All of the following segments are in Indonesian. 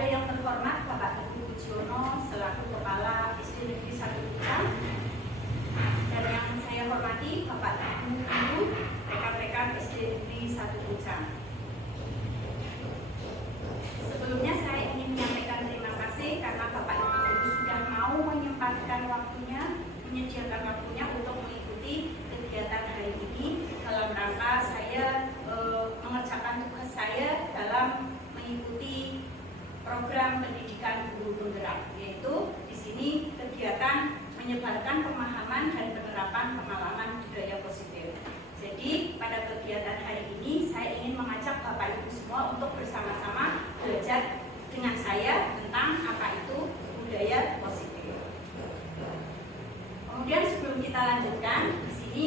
kepada yang terhormat Bapak Ibu Pujiono selaku Kepala SD Negeri 1 Pucang, dan yang saya hormati Bapak Ibu Guru, rekan-rekan SD Negeri 1 Pucang. Sebelumnya saya ingin menyampaikan terima kasih karena Bapak Ibu Guru sudah mau menyempatkan waktunya, menyediakan waktunya untuk mengikuti kegiatan hari ini dalam rangka saya mengerjakan tugas saya dalam mengikuti program pendidikan guru penggerak, yaitu di sini kegiatan menyebarkan pemahaman dan penerapan pengalaman budaya positif. Jadi pada kegiatan hari ini saya ingin mengajak Bapak Ibu semua untuk bersama-sama belajar dengan saya tentang apa itu budaya positif. Kemudian sebelum kita lanjutkan, di sini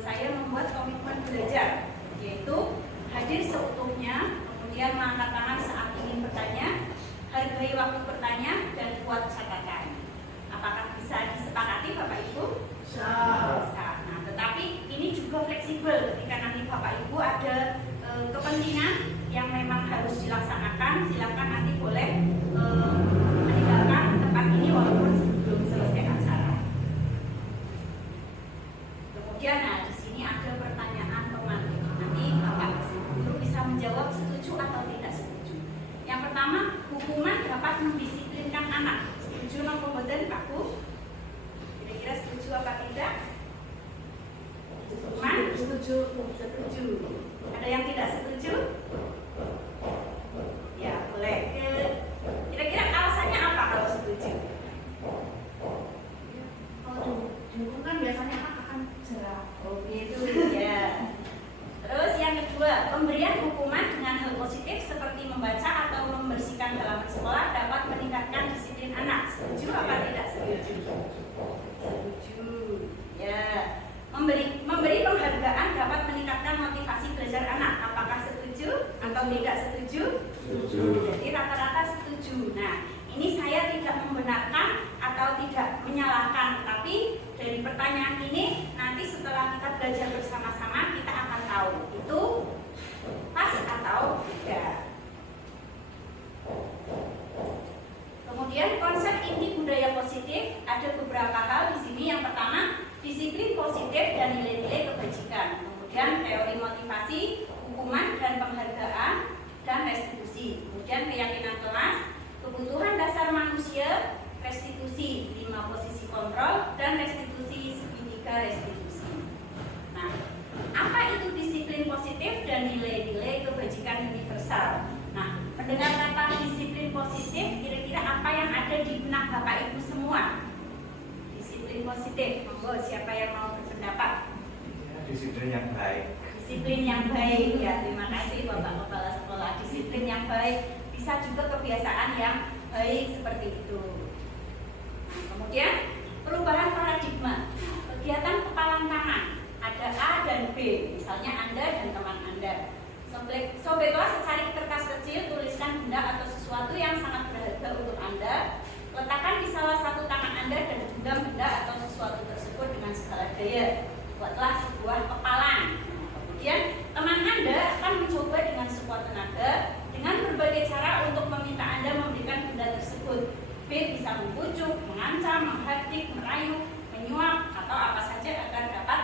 saya membuat komitmen belajar, yaitu hadir seutuhnya, kemudian mengangkat tangan saat ingin bertanya, hargai waktu bertanya, dan buat catatan. Apakah bisa disepakati Bapak Ibu? Bisa. Nah, tetapi ini juga fleksibel. Ketika nanti Bapak Ibu ada kepentingan yang memang harus dilaksanakan, silakan nanti boleh meninggalkan tempat ini walaupun belum selesai acara. Kemudian, nah di sini ada pertanyaan pemantik. Nanti Bapak Guru bisa menjawab setuju atau tidak setuju. Yang pertama, hukuman dapat mendisiplinkan anak. Setuju atau mboten Pak Bu? Kira-kira setuju apa tidak? Hukuman? Setuju. Setuju. Ada yang tidak setuju? Ya, boleh. Kira-kira alasannya apa kalau setuju? Kalau dihukum kan biasanya akan jerah. Oh gitu ya. Terus yang kedua, pemberian hukuman dengan hal positif seperti membaca atau membersihkan halaman sekolah dapat meningkatkan disiplin anak. Setuju apa tidak setuju? Setuju. Ya. Memberi penghargaan dapat meningkatkan motivasi belajar anak. Apakah setuju atau tidak setuju? Setuju. Jadi rata-rata setuju. Nah, ini saya tidak membenarkan atau tidak menyalahkan, tapi dari pertanyaan ini nanti setelah kita belajar bersama-sama kita akan tahu itu pas atau tidak. Kemudian konsep inti budaya positif ada beberapa hal di sini. Yang pertama, disiplin positif dan nilai-nilai kebajikan. Kemudian teori motivasi, hukuman dan penghargaan dan restitusi. Kemudian keyakinan kelas, kebutuhan dasar manusia, restitusi 5 posisi kontrol dan restitusi segitiga restitusi. Nah, apa itu disiplin positif dan nilai-nilai kebajikan universal? Nah, mendengar kata disiplin positif, kira-kira apa yang ada di benak Bapak Ibu semua? Disiplin positif, monggo siapa yang mau berpendapat? Disiplin yang baik. Disiplin yang baik, ya terima kasih Bapak Kepala Sekolah. Disiplin yang baik, bisa juga kebiasaan yang baik seperti itu. Nah, kemudian perubahan paradigma. Nah, kegiatan kepalan tangan ada A dan B, misalnya Anda dan teman Anda. Sobeklah secari kertas kecil, tuliskan benda atau sesuatu yang sangat berharga untuk Anda. Letakkan di salah satu tangan Anda dan genggam benda atau sesuatu tersebut dengan segala daya. Buatlah sebuah kepalan. Nah, kemudian teman Anda akan mencoba dengan sekuat tenaga dengan berbagai cara untuk meminta Anda memberikan benda tersebut. B bisa membujuk, mengancam, menghardik, merayu, menyuap, atau apa saja agar dapat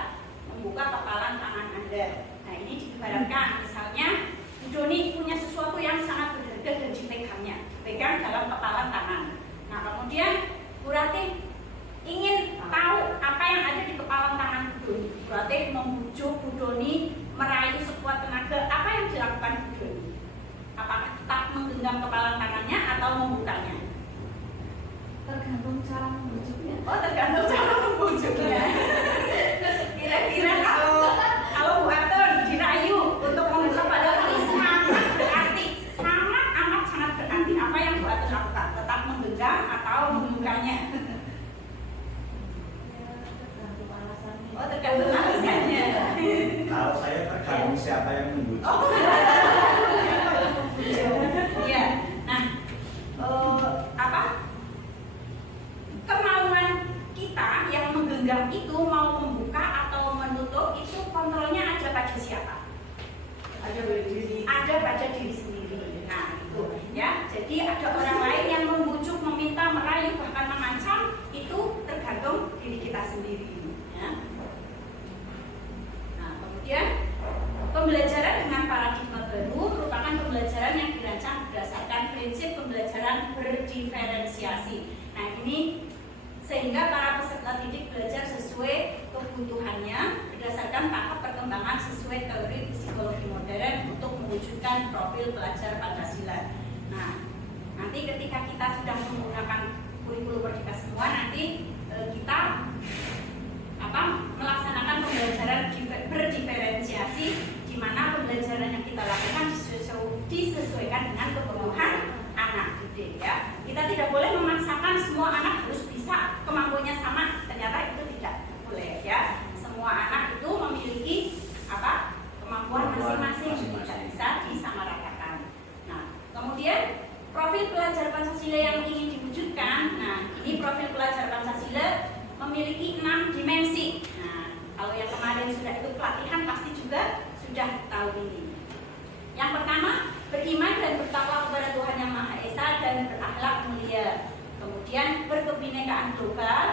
membuka kepalan tangan Anda. Nah, ini diibaratkan misalnya Bu Doni punya sesuatu yang sangat berharga dan dipegang dalam kepalan tangan. Nah, kemudian Bu Ratih ingin tahu apa yang ada di kepalan tangan Bu Doni. Bu Ratih membujuk Bu Doni, merayu sekuat tenaga. Apa yang dilakukan Bu Doni? Apakah tetap menggenggam kepalan tangannya atau membukanya? Tergantung cara membujuknya. Oh, tergantung cara membujuknya. Kira-kira kalau Bu Atun dirayu untuk membuka, padahal ini sangat berarti, sangat berarti. Apa yang Bu Atun lakukan? Tetap menggenggam atau membukanya? Tergantung alasannya. Oh, tergantung alasannya. Kalau saya tergantung siapa yang membujuk. Oh, mandiri. Ya. Nah, kemudian pembelajaran dengan paradigma baru merupakan pembelajaran yang dirancang berdasarkan prinsip pembelajaran berdiferensiasi. Nah, ini sehingga para peserta didik belajar sesuai kebutuhannya berdasarkan tahap perkembangan sesuai teori psikologi modern untuk mewujudkan profil pelajar Pancasila. Nah, nanti ketika kita sudah menggunakan kurikulum Merdeka Semua, nanti kita melaksanakan pembelajaran berdiferensiasi, di mana pembelajaran yang kita lakukan disesuaikan dengan kebutuhan anak didik, ya. Kita tidak boleh memaksakan semua anak harus bisa kemampuannya sama, ternyata itu tidak boleh, ya. Semua anak itu memiliki kemampuan masing-masing, tidak bisa disamaratakan. Nah, kemudian profil pelajar Pancasila yang ingin diwujudkan. Nah, ini profil pelajar Pancasila memiliki 6 dimensi. Nah, kalau yang kemarin sudah itu pelatihan pasti juga sudah tahu ini. Yang pertama, beriman dan bertakwa kepada Tuhan Yang Maha Esa dan berakhlak mulia. Kemudian berkebinekaan global,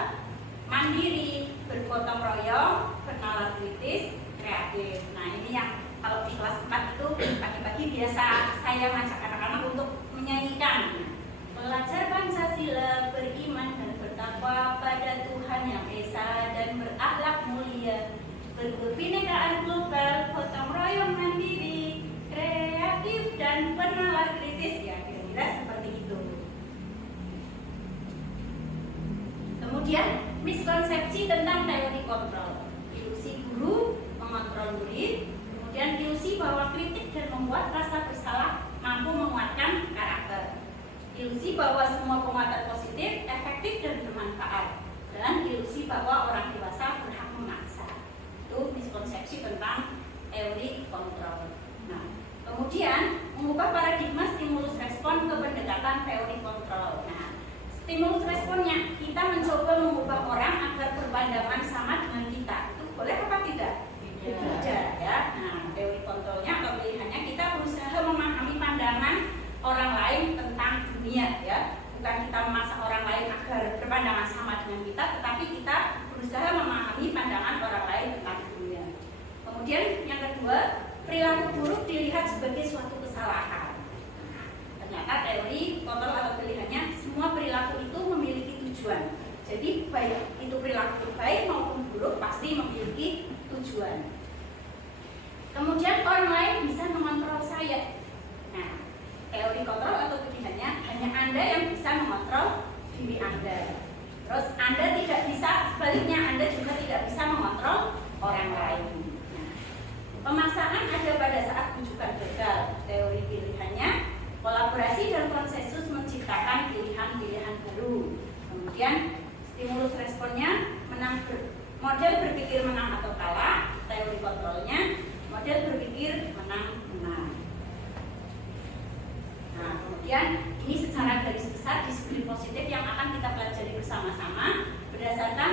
mandiri, bergotong royong, bernalar kritis, kreatif. Nah, ini yang kalau di kelas 4 itu pagi-pagi biasa saya ngajak anak-anak untuk menyanyikan. Pelajar Pancasila beriman dan bertakwa pada Tuhan Yang Esa dan berakhlak mulia, berkebinekaan global, gotong royong, mandiri, kreatif dan bernalar kritis, ya kira-kira seperti itu. Kemudian miskonsepsi tentang teori kontrol, ilusi guru mengontrol murid, kemudian ilusi bahwa kritik dan membuat rasa bersalah mampu menguatkan karakter, ilusi bahwa semua penguatan positif, efektif dan bermanfaat, dan ilusi bahwa orang dewasa berhak memaksa. Itu miskonsepsi tentang teori kontrol. Nah, kemudian mengubah paradigma stimulus respon ke pendekatan teori kontrol. Nah, stimulus responnya kita mencoba mengubah orang agar berpandangan sama dengan kita. Itu boleh apa tidak? Tidak, ya. Nah, teori kontrolnya atau pilihannya kita berusaha memahami pandangan orang lain tentang dunia, ya. Bukan kita memaksa orang lain agar berpandangan sama dengan kita, tetapi kita berusaha memahami pandangan orang lain tentang dunia. Kemudian yang kedua, perilaku buruk dilihat sebagai suatu kesalahan. Ternyata teori kontrol atau pilihannya semua perilaku itu memiliki tujuan. Jadi baik itu perilaku baik maupun buruk pasti memiliki tujuan. Kemudian orang lain bisa mengontrol saya. Nah, teori kontrol atau pilihannya hanya Anda yang bisa mengontrol diri Anda. Terus Anda tidak bisa, sebaliknya Anda juga tidak bisa mengontrol orang lain. Nah, pemaksaan ada pada saat rujukan gagal. Teori pilihannya kolaborasi dan konsensus menciptakan pilihan-pilihan baru. Kemudian stimulus responnya model berpikir menang atau kalah. Teori kontrolnya model berpikir menang-menang. Nah, kemudian ini secara garis besar disiplin positif yang akan kita pelajari bersama-sama berdasarkan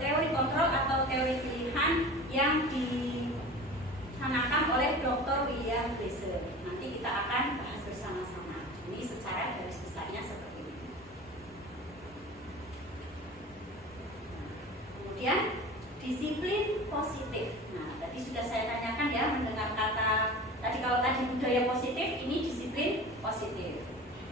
teori kontrol atau teori pilihan yang dicanangkan oleh Dr. William Glasser. Nanti kita akan bahas bersama-sama. Ini secara garis besarnya seperti ini. Kemudian disiplin positif. Nah, tadi sudah saya tanyakan ya, mendengar kata tadi kalau tadi budaya positif, ini disiplin positif.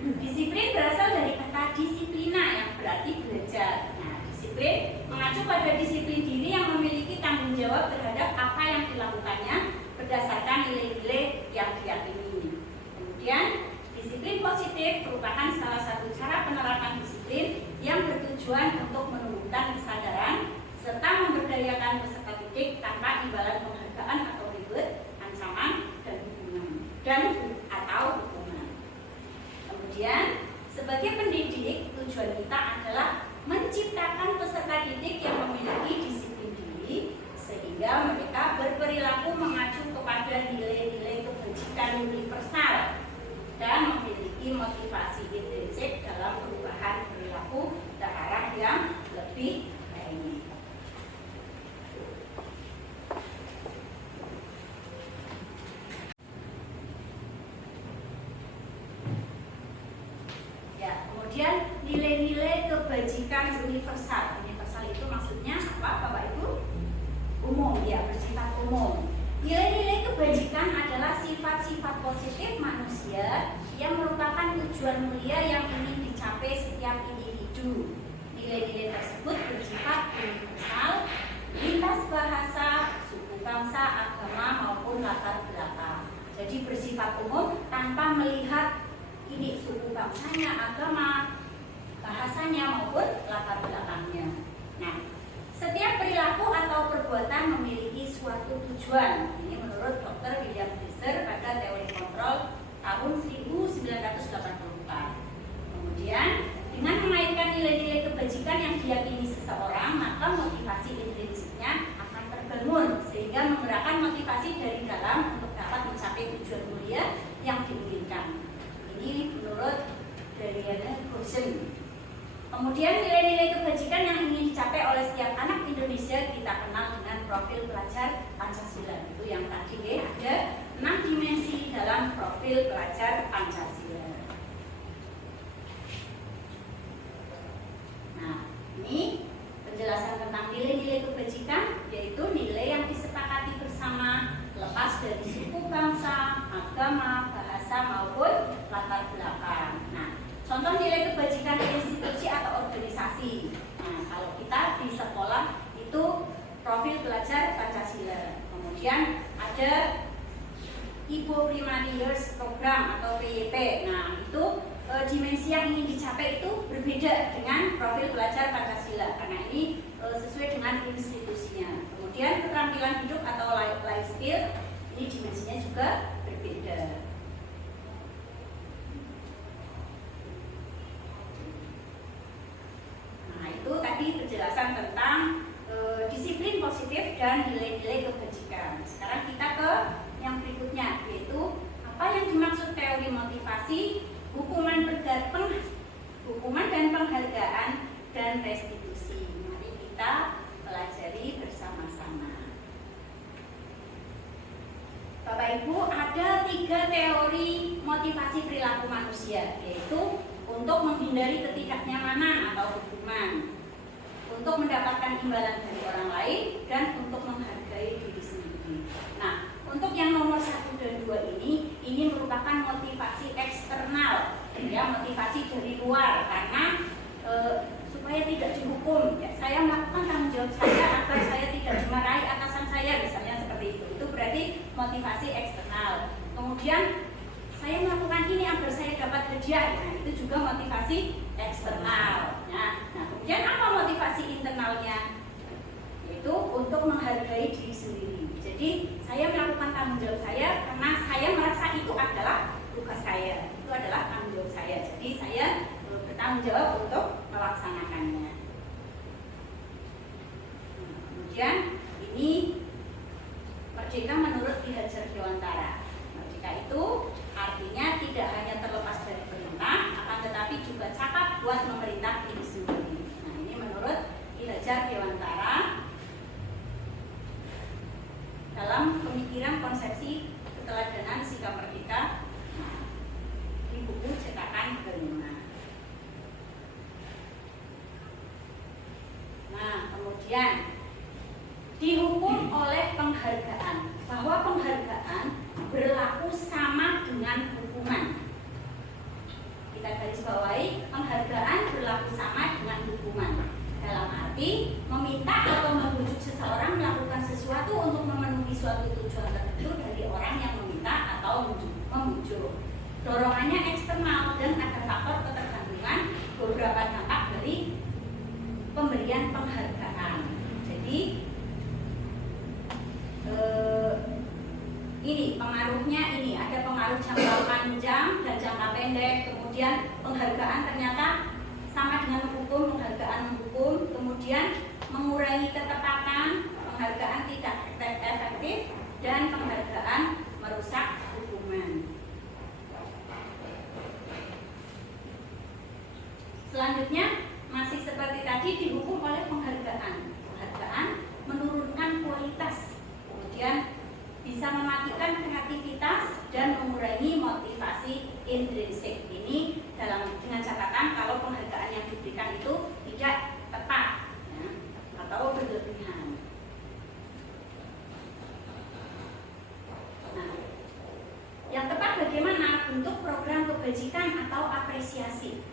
Disiplin berasal dari kata disiplina yang berarti belajar. Nah, disiplin mengacu pada disiplin diri yang memiliki tanggung jawab terhadap apa yang dilakukannya berdasarkan nilai-nilai yang diyakini. Kemudian disiplin positif merupakan salah satu cara penerapan disiplin yang bertujuan untuk menumbuhkan kesadaran serta memberdayakan peserta didik tanpa imbalan penghargaan atau reward, ancaman dan hukuman. Kemudian sebagai pendidik, tujuan kita adalah menciptakan peserta didik yang memiliki disiplin diri sehingga mereka berperilaku mengacu kepada nilai-nilai kebajikan universal dan memiliki motivasi intrinsik dalam perubahan perilaku ke arah yang lebih baik. Ya, kemudian nilai-nilai kebajikan universal. Universal itu maksudnya maksudnya apa Bapak Ibu? Umum, ya, bersifat umum. Nilai-nilai kebajikan adalah sifat-sifat positif manusia yang merupakan tujuan mulia yang ingin dicapai setiap individu. Nilai-nilai tersebut bersifat universal, lintas bahasa, suku bangsa, agama maupun latar belakang. Jadi bersifat umum tanpa melihat ini suku bangsanya, agama, bahasanya maupun latar belakangnya. Nah, setiap perilaku atau perbuatan memiliki suatu tujuan. Ini menurut Dr. William Glasser pada teori kontrol tahun 1984. Kemudian, dengan mengaitkan nilai-nilai kebajikan yang diyakini seseorang, maka motivasi intrinsiknya akan terbangun sehingga menggerakkan motivasi dari dalam untuk dapat mencapai tujuan mulia yang diinginkan. Ini menurut Daniel Goosen. Kemudian nilai-nilai kebajikan yang ingin dicapai oleh setiap anak Indonesia kita kenal dengan profil pelajar Pancasila. Itu yang tadi ada 6 dimensi dalam profil pelajar Pancasila. Nah, ini penjelasan tentang nilai-nilai kebajikan, yaitu nilai yang disepakati bersama lepas dari suku bangsa, agama, bahasa maupun latar belakang. Nah, contoh nilai kebajikan institusi atau organisasi. Nah, kalau kita di sekolah itu profil pelajar Pancasila. Kemudian ada Ibu Primary Years Program atau PYP. Nah, itu dimensi yang ingin dicapai itu berbeda dengan profil pelajar Pancasila karena ini sesuai dengan institusinya. Kemudian keterampilan hidup atau life skill, ini dimensinya juga berbeda. Nah, itu tadi penjelasan tentang disiplin positif dan nilai-nilai kebajikan. Sekarang kita ke yang berikutnya, yaitu apa yang dimaksud teori motivasi, hukuman dan penghargaan dan restitusi. Mari kita pelajari bersama-sama. Bapak Ibu, ada 3 teori motivasi perilaku manusia, yaitu untuk menghindari ketidaknyamanan atau hukuman, untuk mendapatkan imbalan dari orang lain, dan untuk menghargai diri sendiri. Nah, untuk yang nomor 1 dan 2 ini merupakan motivasi eksternal, ya, motivasi dari luar, karena supaya tidak dihukum. Ya, saya melakukan tanggung jawab saya agar saya tidak dimarahi atasan saya, misalnya seperti itu. Itu berarti motivasi eksternal. Kemudian saya melakukan ini agar saya dapat hadiah. Nah, itu juga motivasi eksternal. Nah, kemudian apa motivasi internalnya? Yaitu untuk menghargai diri sendiri. Jadi saya melakukan tanggung jawab saya karena saya merasa itu adalah tugas saya, itu adalah tanggung jawab saya. Jadi saya bertanggung jawab untuk melaksanakannya. Kemudian ini merdeka menurut Ki Hajar Dewantara. Merdeka itu artinya tidak hanya terlepas dari perintah, akan tetapi juga cakap buat memerintah diri sendiri. Nah, ini menurut Ki Hajar Dewantara dalam pemikiran konsepsi keteladanan sikap merdeka di buku cetakan kelima. Nah, kemudian dihukum oleh penghargaan, bahwa penghargaan berlaku sama dengan hukuman. Kita garis bawahi, penghargaan berlaku sama dengan hukuman. Dalam arti meminta atau membujuk seseorang melakukan sesuatu untuk memenuhi suatu tujuan tertentu dari orang yang meminta atau membujuk. Dorongannya eksternal dan ada faktor ketergantungan beberapa dampak dari pemberian penghargaan. Jadi ini pengaruhnya, ini ada pengaruh jangka panjang dan jangka pendek. Kemudian penghargaan ternyata sama dengan menghukum, penghargaan menghukum. Kemudian mengurangi ketepatan, penghargaan tidak efektif, dan penghargaan merusak hukuman. Selanjutnya masih seperti tadi, dihukum oleh penghargaan. Penghargaan menurunkan kualitas, kemudian bisa mematikan kreativitas dan mengurangi motivasi intrinsik. Ini dengan catatan kalau penghargaan yang diberikan itu tidak tepat, ya, atau kebajikan atau apresiasi.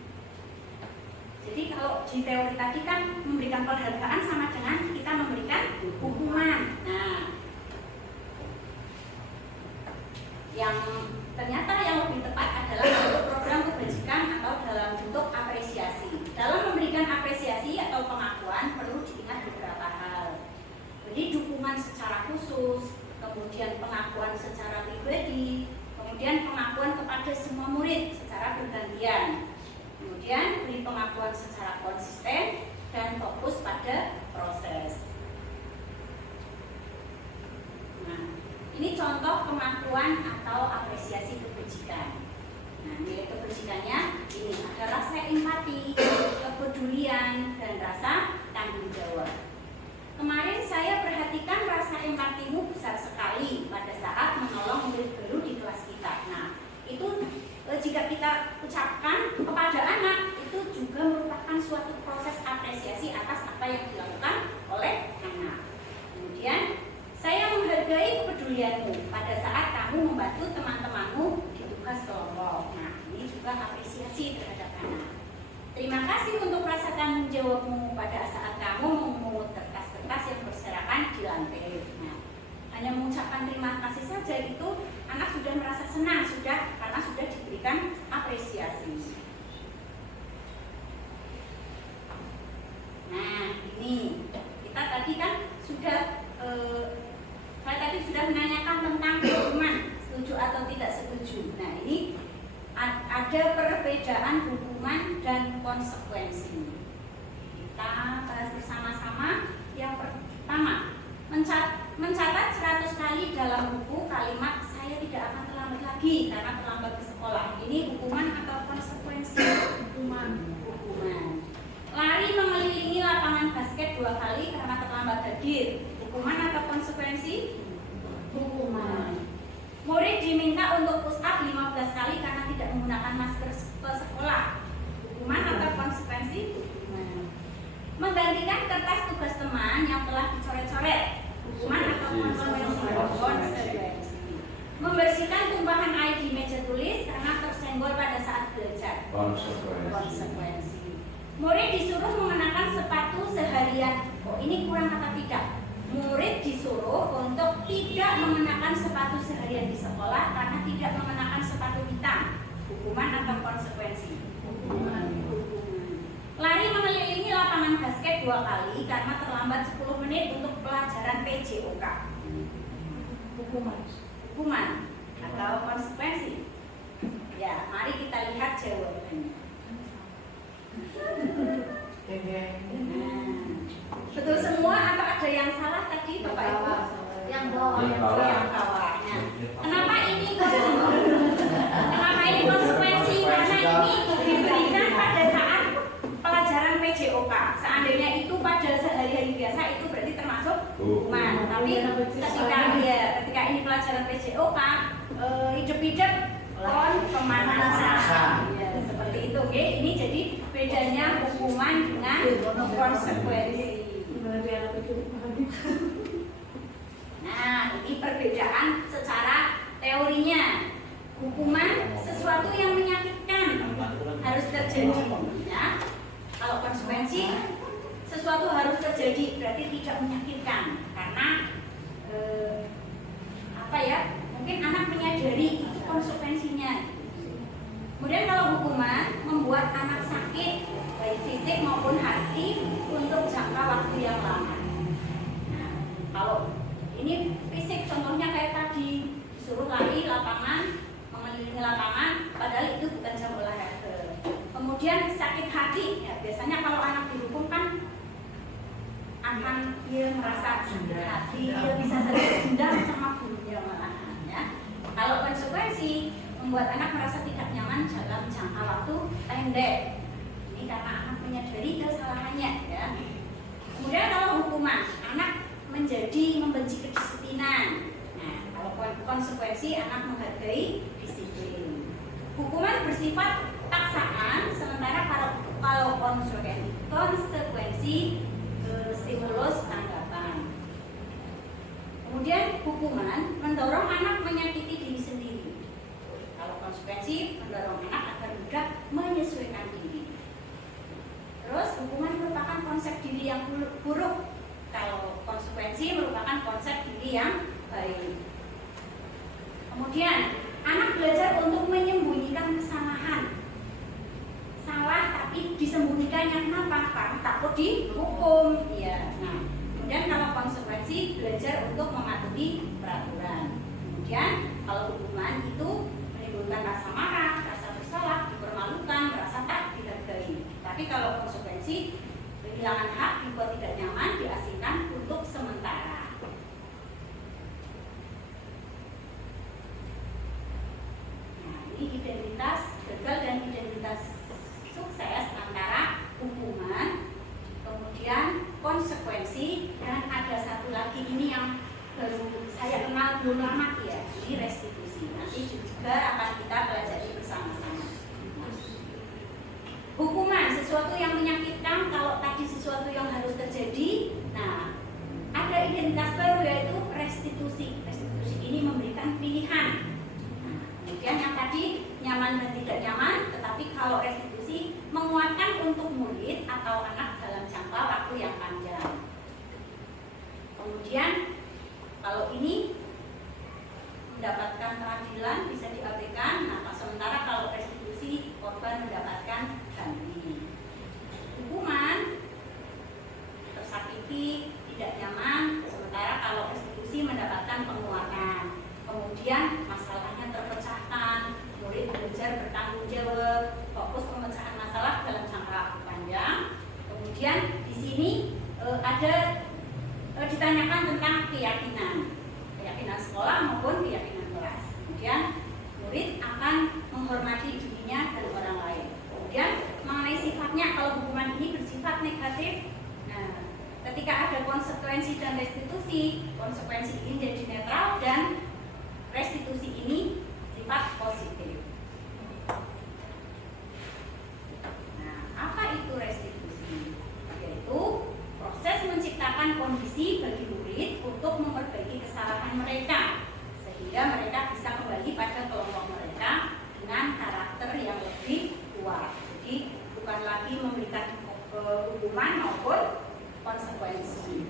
Jadi kalau di teori tadi kan memberikan penghargaan sama dengan kita memberikan hukuman. Nah, yang ternyata yang lebih tepat adalah bentuk program kebajikan atau dalam bentuk apresiasi. Dalam memberikan apresiasi atau pengakuan perlu diingat beberapa hal. Jadi dukungan secara khusus, kemudian pengakuan secara pribadi, kemudian pengakuan kepada semua murid secara bergantian, kemudian beri pengakuan secara konsisten dan fokus pada proses. Nah, ini contoh pengakuan atau apresiasi kebajikan. Nah, nilai kebajikannya ini ada rasa empati, kepedulian, dan rasa tanggung jawab. Kemarin saya perhatikan rasa empatimu besar sekali pada saat menolong murid baru di kelas kita. Nah, itu jika kita ucapkan kepada anak, itu juga merupakan suatu proses apresiasi atas apa yang dilakukan oleh anak. Kemudian, saya menghargai kepedulianmu pada saat kamu membantu teman-temanmu di tugas kelompok. Nah, ini juga apresiasi terhadap anak. Terima kasih untuk rasa tanggung jawabmu pada saat kamu memungut kertas-kertas yang berserakan di lantai. Nah, hanya mengucapkan terima kasih saja itu anak sudah merasa senang karena sudah diberikan apresiasi. Nah, ini kita tadi kan saya tadi sudah menanyakan tentang hukuman, setuju atau tidak setuju. Nah, ini ada perbedaan hukuman dan konsekuensi. Kita bahas bersama-sama. Yang pertama, mencatat 100 kali dalam buku kalimat saya tidak akan terlambat lagi karena terlambat ke sekolah. Ini hukuman atau konsekuensi? Hukuman. Lari mengelilingi lapangan basket 2 kali karena terlambat hadir. Hukuman atau konsekuensi? Hukuman. Murid diminta untuk push up 15 kali karena tidak menggunakan masker ke sekolah. Hukuman atau konsekuensi? Hukuman. Menggantikan kertas tugas teman yang telah dicoret-coret. Hukuman atau konsekuensi? Konsekuensi. Membersihkan tumpahan air di meja tulis karena tersenggol pada saat belajar. Konsekuensi. Murid disuruh mengenakan sepatu seharian. Oh, ini kurang atau tidak? Murid disuruh untuk tidak mengenakan sepatu seharian di sekolah karena tidak mengenakan sepatu hitam. Hukuman atau konsekuensi? Hukuman. Lari mengelilingi lapangan basket 2 kali karena terlambat 10 menit untuk pelajaran PJOK. Hukuman atau konsekuensi? Ya, mari kita lihat jawabannya. Betul semua atau ada yang salah tadi Bapak Ibu? Yang bawah. Nah, kenapa ini konsekuensi? Karena ini diberikan pada saat pelajaran PJOK. Seandainya itu pada sehari-hari biasa itu berarti termasuk hukuman. Tapi ketika ini pelajaran PJOK, hidup-hidup pemanasan. Ya, seperti itu, oke. Ini jadi bedanya hukuman dengan konsekuensi. Nah, ini perbedaan secara teorinya. Hukuman sesuatu yang menyakitkan harus terjadi, ya. Kalau konsekuensi sesuatu harus terjadi berarti tidak menyakitkan karena mungkin anak menyadari itu konsekuensinya. Kemudian kalau hukuman membuat anak sakit baik fisik maupun hati untuk jangka waktu yang lama. Nah, kalau ini fisik contohnya kayak tadi disuruh lari lapangan, mengelilingi lapangan, padahal itu bukan jam olahraga. Kemudian sakit hati, ya biasanya kalau anak dihukum kan akan dia merasa sakit hati, dia bisa saja dendam sama gurunya malahan, ya. Kalau konsekuensi membuat anak merasa tidak nyaman dalam jangka waktu pendek. Ini karena anak menyadari kesalahannya, ya. Kemudian kalau hukuman, anak menjadi membenci kedisiplinan. Nah, kalau konsekuensi anak menghargai disiplin. Hukuman bersifat paksaan, sementara kalau konsekuensi stimulus tanggapan. Kemudian hukuman mendorong anak menyakiti diri sendiri. Kalau konsekuensi mendorong anak diri yang buruk. Kalau konsekuensi merupakan konsep diri yang baik. Kemudian anak belajar untuk menyembunyikan kesalahan. Salah tapi disembunyikannya kenapa? Karena takut dihukum. Ya. Nah, kemudian kalau konsekuensi belajar untuk mematuhi peraturan. Kemudian kalau hukuman itu menimbulkan rasa marah, rasa bersalah, dipermalukan, merasa tak dihargai. Tapi kalau konsekuensi kehilangan hak, dibuat tidak nyaman, diasingkan untuk sementara. Nah, ini identitas gagal dan identitas sukses antara hukuman, kemudian konsekuensi, dan ada satu lagi ini yang baru saya kenal belum lama ya, ini restitusi. Nanti juga akan kita pelajari bersama-sama. Hukuman, sesuatu yang menyakitkan. Kalau tadi sesuatu yang harus terjadi, nah ada identitas baru yaitu restitusi. Restitusi ini memberikan pilihan. Nah, kemudian yang tadi nyaman dan tidak nyaman, tetapi kalau restitusi menguatkan untuk murid atau anak dalam jangka waktu yang panjang. Kemudian kalau ini mendapatkan peradilan bisa diabaikan. Nah, sementara kalau restitusi korban mendapatkan ganti. Hukuman tersakiti, tidak nyaman, sementara kalau restitusi mendapatkan penguatan. Kemudian masalahnya terpecahkan, murid belajar bertanggung jawab, fokus pemecahan masalah dalam jangka waktu panjang. Kemudian di sini ada ditanyakan tentang keyakinan sekolah maupun keyakinan kelas. Kemudian murid akan menghormati dirinya dan orang lain. Kemudian mengenai sifatnya, kalau hukuman ini bersifat negatif, nah ketika ada konsekuensi dan restitusi, konsekuensi ini jadi netral dan restitusi ini sifat positif. Nah, apa itu restitusi? Yaitu proses menciptakan kondisi bagi murid untuk memperbaiki kesalahan mereka sehingga mereka bisa kembali pada kelompok mereka dengan karakter yang lebih kuat. Jadi bukan lagi memberikan hukuman maupun konsekuensi.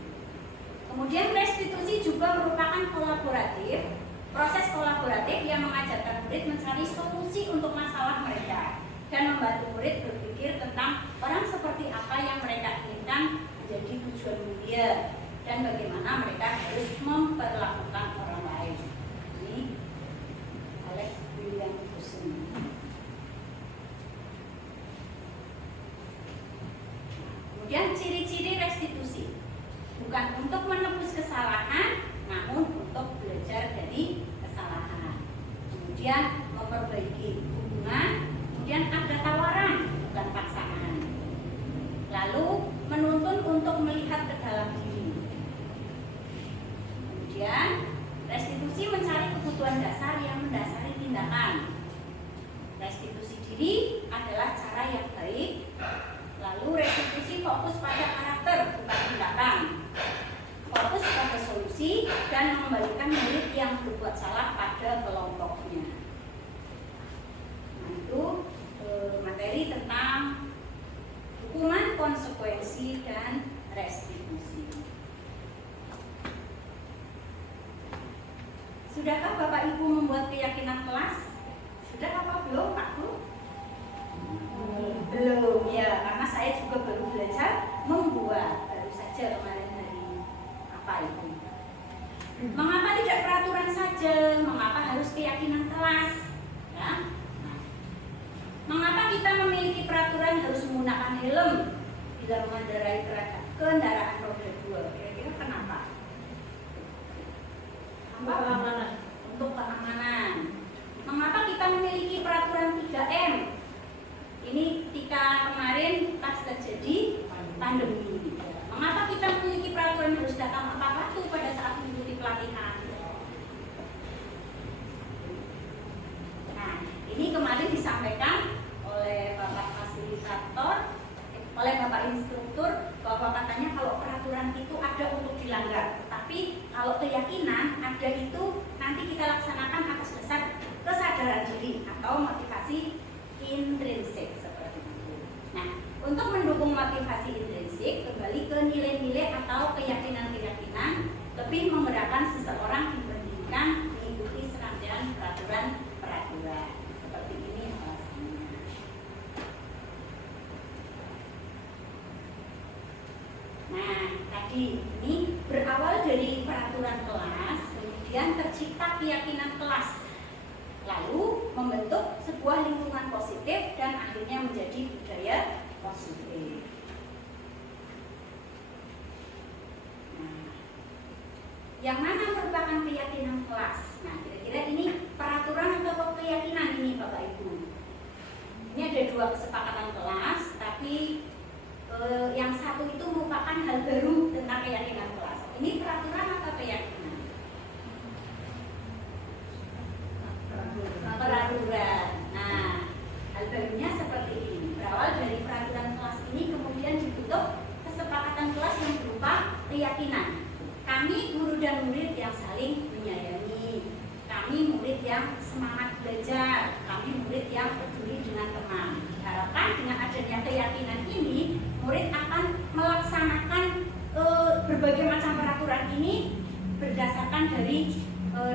Kemudian restitusi juga merupakan kolaboratif, proses kolaboratif yang mengajarkan murid mencari solusi untuk masalah mereka dan membantu murid berpikir tentang orang seperti apa yang mereka inginkan menjadi tujuan mulia dan bagaimana mereka harus memperlakukan orang lain. Ini Alex William Husen. Kemudian ciri-ciri restitusi, bukan untuk menebus kesalahan, namun untuk belajar dari kesalahan. Kemudian memperbaiki hubungan, kemudian ada tawaran, bukan paksaan. Lalu menuntun untuk melihat ke dalam diri. Kemudian restitusi mencari kebutuhan dasar yang mendasari tindakan. Restitusi diri adalah cara yang baik. Lalu restitusi fokus pada karakter, bukan tindakan. Fokus pada solusi dan mengembalikan murid yang berbuat salah pada kelompoknya. Nah, itu materi tentang hukuman, konsekuensi, dan restitusi. Sudahkah Bapak Ibu membuat keyakinan kelas? Sudah apa belum, Pak Bu? Belum ya, karena saya juga baru belajar membuat, baru saja kemarin hari apa itu. Mengapa tidak peraturan saja? Mengapa harus keyakinan kelas? Ya. Nah, mengapa kita memiliki peraturan harus menggunakan helm bila mengendarai kendaraan roda 2? Kira-kira kenapa? Untuk keamanan. Mengapa kita memiliki peraturan 3M? Ini ketika kemarin pas terjadi pandemi. Mengapa kita memiliki peraturan harus datang tepat waktu pada saat mengikuti pelatihan? Nah, ini kemarin disampaikan oleh Bapak Fasilitator, oleh Bapak Instruktur, bahwa katanya kalau peraturan itu ada untuk dilanggar, tapi kalau keyakinan ada itu nanti kita laksanakan atas dasar kesadaran diri atau motivasi intrinsik seperti itu. Nah, untuk mendukung motivasi intrinsik kembali ke tadi ini berawal dari peraturan kelas, kemudian tercipta keyakinan kelas, lalu membentuk sebuah lingkungan positif dan akhirnya menjadi budaya positif. Nah, yang mana merupakan keyakinan kelas? Nah, kira-kira ini peraturan atau keyakinan ini Bapak Ibu? Ini ada dua kesepakatan kelas, tapi yang satu itu merupakan hal baru tentang keyakinan kelas. Ini peraturan atau keyakinan? Peraturan. Nah, hal barunya seperti ini. Berawal dari peraturan kelas ini kemudian dibentuk kesepakatan kelas yang berupa keyakinan. Kami guru dan murid yang saling menyayangi. Kami murid yang semangat belajar. Kami murid yang peduli dengan teman. Diharapkan dengan adanya keyakinan ini, murid akan melaksanakan berbagai macam peraturan ini berdasarkan dari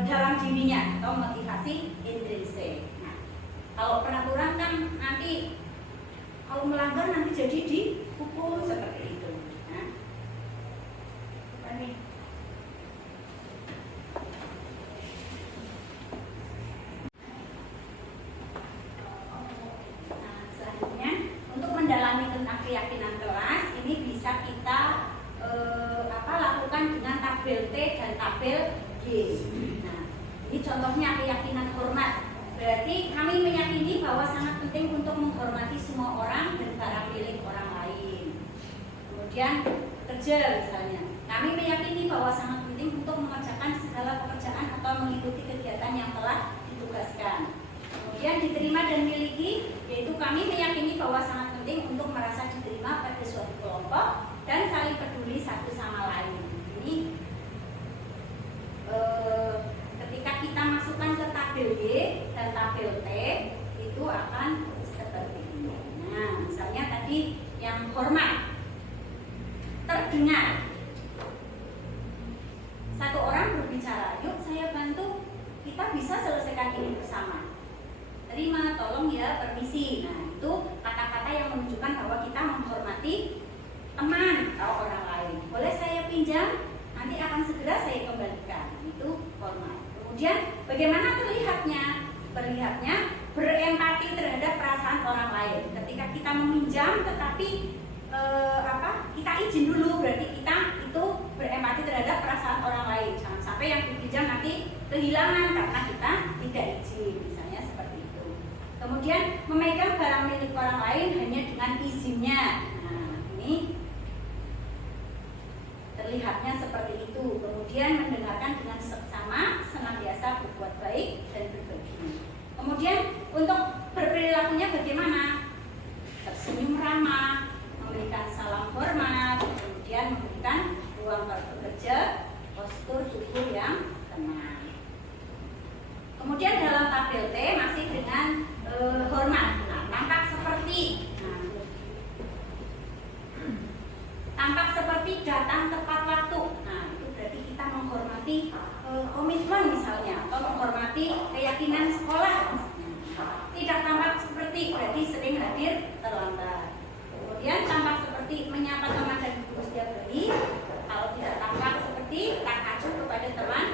dalam dirinya atau motivasi intrinsik. Nah, kalau peraturan kan nanti kalau melanggar nanti jadi dihukum seperti itu. Nah, apa nih? Mendalami tentang keyakinan kelas ini bisa kita lakukan dengan tabel T dan tabel G. Nah, ini contohnya keyakinan hormat. Berarti kami meyakini bahwa sangat penting untuk menghormati semua orang dan barang milik orang lain. Kemudian kerja misalnya, kami meyakini bahwa sangat penting untuk mengerjakan segala pekerjaan atau mengikuti kegiatan yang telah ditugaskan. Kemudian diterima dan miliki, yaitu kami meyakini bahwa sangat penting untuk merasa diterima pada suatu kelompok dan saling peduli satu sama lain. Ini ketika kita masukkan ke tabel Y dan tabel T itu akan seperti ini. Nah, misalnya tadi yang hormat, terdengar. Satu orang berbicara, yuk saya bantu, kita bisa selesaikan ini bersama. Terima, tolong ya, permisi. Nah, itu kata-kata yang menunjukkan bahwa kita menghormati teman atau orang lain. Boleh saya pinjam? Nanti akan segera saya kembalikan. Itu hormat. Kemudian bagaimana terlihatnya? Terlihatnya berempati terhadap perasaan orang lain. Ketika kita meminjam tetapi kita izin dulu, berarti kita itu berempati terhadap perasaan orang lain. Jangan sampai yang dipinjam nanti kehilangan karena kita tidak izin. Kemudian memegang barang milik orang lain hanya dengan izinnya. Nah, ini terlihatnya seperti itu. Kemudian mendengarkan dengan seksama, senantiasa berbuat baik dan berbagi. Kemudian untuk berperilakunya bagaimana? Tersenyum ramah, memberikan salam hormat, kemudian memberikan ruang bekerja, postur tubuh yang tenang. Kemudian dalam tabel T masih dengan hormat. Nah, tampak seperti datang tepat waktu. Nah, itu berarti kita menghormati komitmen misalnya, atau menghormati keyakinan sekolah. Tidak tampak seperti berarti sering hadir terlambat. Kemudian tampak seperti menyapa teman dan guru setiap hari. Kalau tidak tampak seperti tak acuh kepada teman.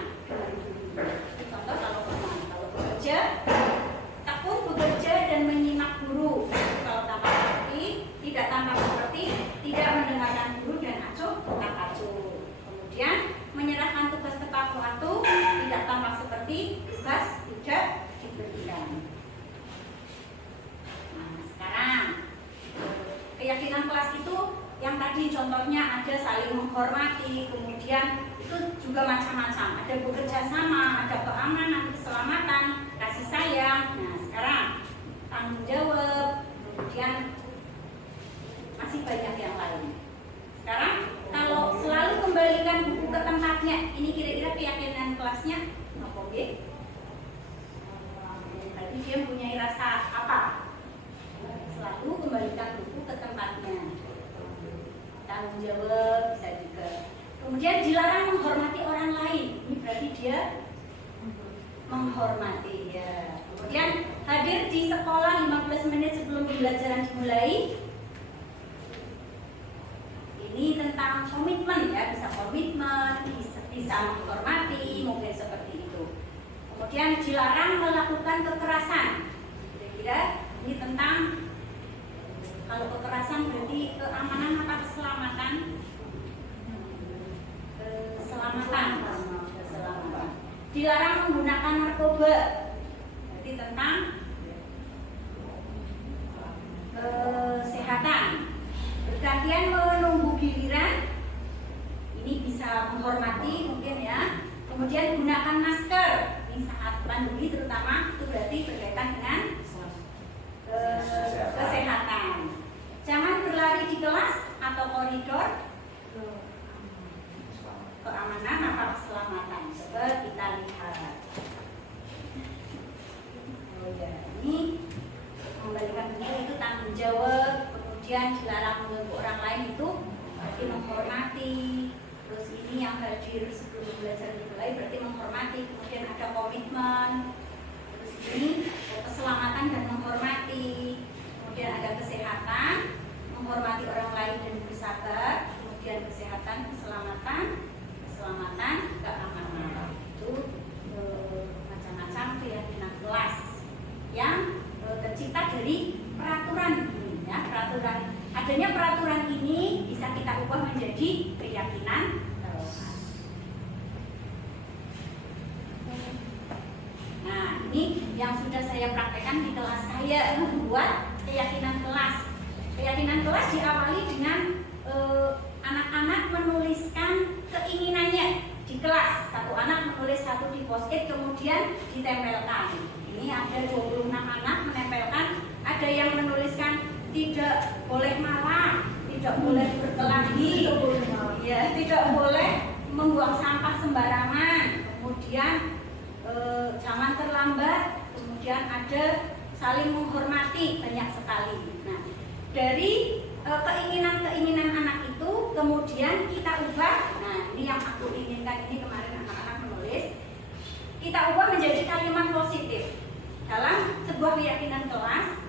Contoh kalau bekerja, tekun bekerja dan menyimak guru. Kalau tampak seperti, tidak tampak seperti, tidak mendengarkan guru dan acuh, tak acuh. Kemudian menyerahkan tugas tepat waktu, tidak tampak seperti, tugas tidak diberikan. Nah, sekarang keyakinan kelas itu yang tadi contohnya ada saling menghormati, kemudian itu juga macam-macam. Ada bekerja sama, ada keamanan, keselamatan, kasih sayang. Nah, sekarang tanggung jawab, kemudian masih banyak yang lain. Sekarang kalau selalu kembalikan buku ke tempatnya, ini kira-kira keyakinan kelasnya apa ya? Berarti dia mempunyai rasa apa? Selalu kembalikan buku ke tempatnya. Tanggung jawab bisa juga. Kemudian dilarang menghormati orang lain. Ini berarti dia menghormati ya. Kemudian hadir di sekolah 15 menit sebelum pembelajaran dimulai. Ini tentang komitmen ya, bisa komitmen, bisa menghormati, mungkin seperti itu. Kemudian dilarang melakukan kekerasan. Kira-kira ini tentang, kalau kekerasan berarti keamanan apa keselamatan? Keselamatan. Dilarang menggunakan narkoba. Berarti tentang kesehatan. Bergantian menunggu giliran, ini bisa menghormati mungkin ya. Kemudian gunakan masker, ini saat pandemi terutama, itu berarti berkaitan dengan kesehatan. Jangan berlari di kelas atau koridor, keamanan apa keselamatan. Coba kita lihat. Oh ya, ini mengembalikan benar itu tanggung jawab. Kemudian dilarang mengganggu orang lain itu berarti menghormati. Terus ini yang hadir sebelum belajar dimulai berarti menghormati. Kemudian ada komitmen. Terus ini keselamatan dan menghormati. Kemudian ada kesehatan, menghormati orang lain dan bersabar. Kemudian kesehatan, keselamatan, keamanan. Itu macam-macam keyakinan kelas yang tercipta dari peraturan. Ya, peraturan, adanya peraturan ini bisa kita ubah menjadi keyakinan kelas. Nah, ini yang sudah saya praktekkan di kelas saya, membuat keyakinan kelas. Keyakinan kelas diawali dengan anak-anak menuliskan keinginannya di kelas. Satu anak menulis satu di post-it, kemudian ditempelkan. Ini ada 26 anak menempelkan. Ada yang menuliskan tidak boleh marah, tidak boleh berkelahi, ya, tidak boleh membuang sampah sembarangan, kemudian jangan terlambat, kemudian ada saling menghormati, banyak sekali. Nah, dari keinginan-keinginan anak itu kemudian kita ubah. Nah, ini yang aku inginkan, ini kemarin anak-anak menulis, kita ubah menjadi kalimat positif dalam sebuah keyakinan kelas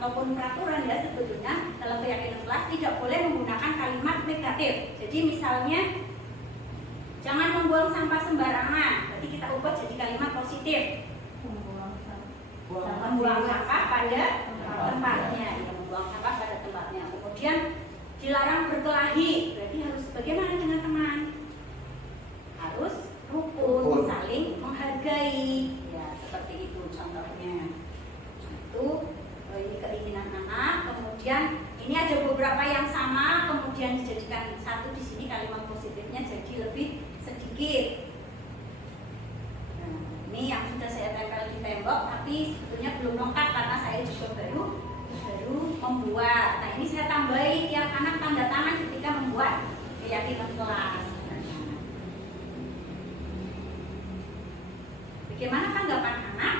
ataupun peraturan ya. Sebetulnya dalam keyakinan kelas tidak boleh menggunakan kalimat negatif. Jadi misalnya jangan membuang sampah sembarangan, berarti kita ubah jadi kalimat positif. Membuang sampah pada tempatnya, ya, membuang sampah pada tempatnya. Kemudian dilarang berkelahi, berarti harus bagaimana dengan teman? Harus rukun, saling menghargai, ya seperti itu contohnya. Itu ini keinginan anak. Kemudian ini ada beberapa yang sama, kemudian dijadikan satu di sini kalimat positifnya jadi lebih sedikit. Nah, ini yang sudah saya tempel di tembok, tapi sebetulnya belum lengkap karena saya juga baru membuat. Nah, ini saya tambahi yang anak tanda tangan ketika membuat keyakinan kelas. Bagaimana tanggapan anak?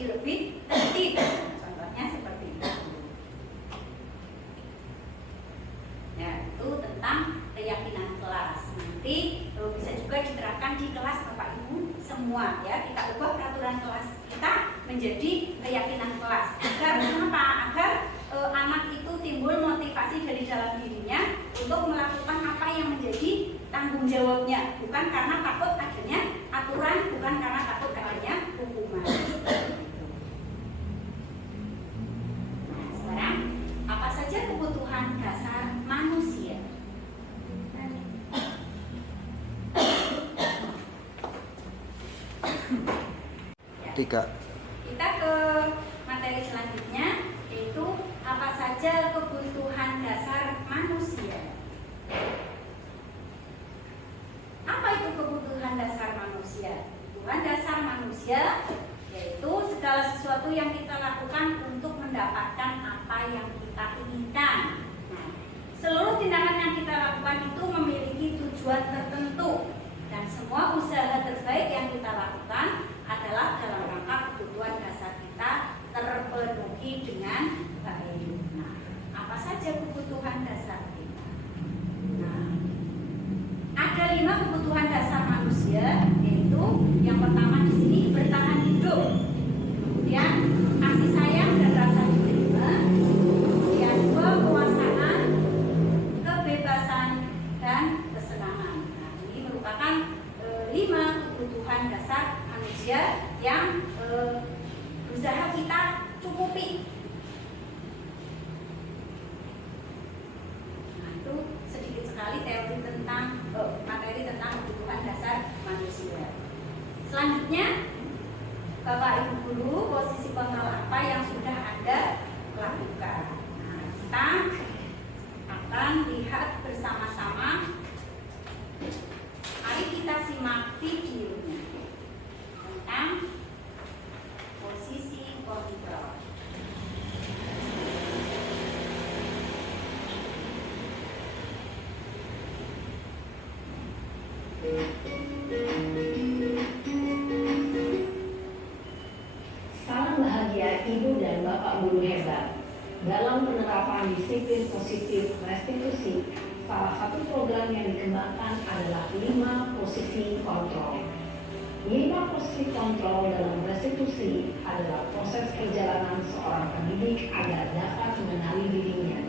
Lebih tertib, contohnya seperti itu. Ya, itu tentang keyakinan kelas. Nanti bisa juga diterapkan di kelas Bapak Ibu semua ya. Kita ubah peraturan kelas kita menjadi keyakinan kelas. Agar kenapa? Agar anak itu timbul motivasi dari dalam dirinya untuk melakukan apa yang menjadi tanggung jawabnya, bukan karena takut adanya aturan, bukan karena takut adanya hukuman. Apa saja kebutuhan dasar manusia? Tiga. Kita ke materi selanjutnya, yaitu apa saja kebutuhan dasar manusia. Apa itu kebutuhan dasar manusia? Kebutuhan dasar manusia yaitu segala sesuatu yang kita lakukan untuk mendapatkan apa yang kita inginkan. Nah, seluruh tindakan yang kita lakukan itu memiliki tujuan tertentu, dan semua usaha terbaik yang kita lakukan adalah dalam rangka kebutuhan dasar kita terpenuhi dengan pertama di sini bertahan hidup. Kemudian kasih sayang dan rasa diterima. Kemudian kekuasaan, kebebasan dan kesenangan. Nah, ini merupakan 5 kebutuhan dasar manusia yang berusaha kita cukupi. Nah, itu sedikit sekali teori tentang materi tentang kebutuhan dasar manusia. Selanjutnya, Bapak Ibu guru, posisi kontrol apa yang sudah Anda lakukan? Nah, kita akan lihat bersama-sama. Mari kita simak videonya tentang posisi kontrol. Salam bahagia Ibu dan Bapak guru hebat. Dalam penerapan disiplin positif restitusi, salah satu program yang dikembangkan adalah 5 posisi kontrol. 5 posisi kontrol dalam restitusi adalah proses perjalanan seorang pendidik agar dapat mengenali dirinya.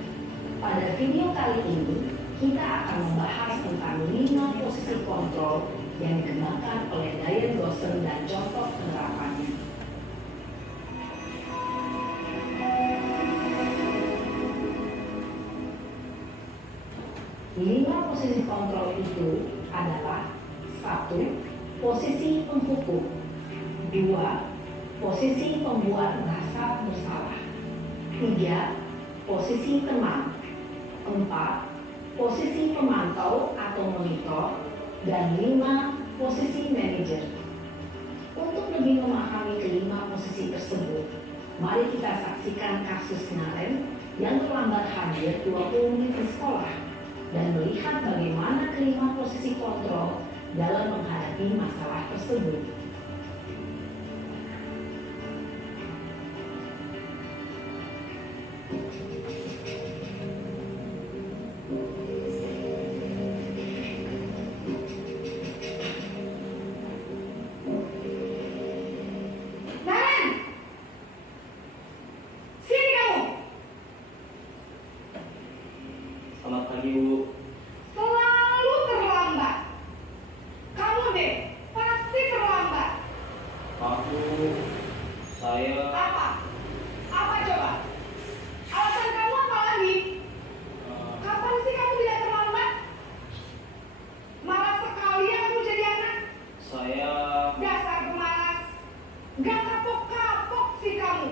Pada video kali ini, kita akan membahas tentang 5 posisi kontrol yang dikembangkan oleh Diane Gosson dan contoh penerapannya. 5 posisi kontrol itu adalah 1. Posisi penghukum, 2. Posisi pembuat merasa bersalah, 3. Posisi teman, 4. Posisi pemantau atau monitor, dan 5. Posisi manajer. Untuk lebih memahami kelima posisi tersebut, mari kita saksikan kasus Naren yang terlambat hadir 20 menit di sekolah dan melihat bagaimana kelima posisi kontrol dalam menghadapi masalah tersebut. Naren, sini kamu. Selamat pagi, Bu. Selalu terlambat. Kamu deh, pasti terlambat. Maaf, Bu. Saya Apa? Apa coba? Alasan kamu apa lagi? Kapan sih kamu tidak terlambat? Malas sekali aku jadi anak. saya Dasar pemalas. Gak kapok-kapok sih kamu.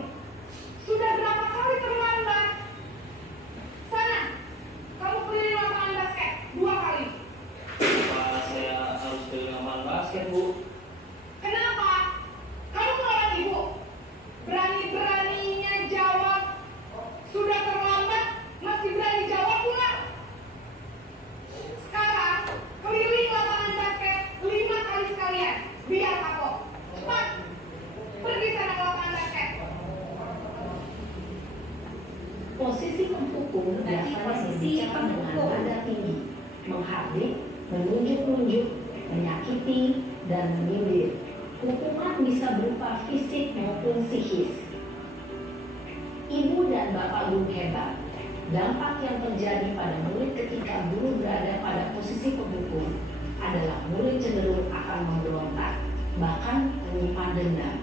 Sudah berapa kali terlambat? Sana, kamu keliling lapangan basket 2 kali. saya harus beli lapangan basket, Bu. Kenapa? Kamu melawan ibu. Berani-beraninya jawab. Sudah terlambat, masih berani jawab pula. Sekarang, keliling lapangan basket 5 kali sekalian. Biar kapok. Cepat. Pergi sana ke lapangan basket. Posisi penghukum biasanya posisi berbicara dengan penghukum. nada tinggi, menghardik, menunjuk-nunjuk, menyakiti, dan menyindir. Hukuman bisa berupa fisik maupun psikis. Ibu dan Bapak guru hebat, dampak yang terjadi pada murid ketika guru berada pada posisi penghukum adalah murid cenderung akan memberontak, bahkan menyimpan dendam.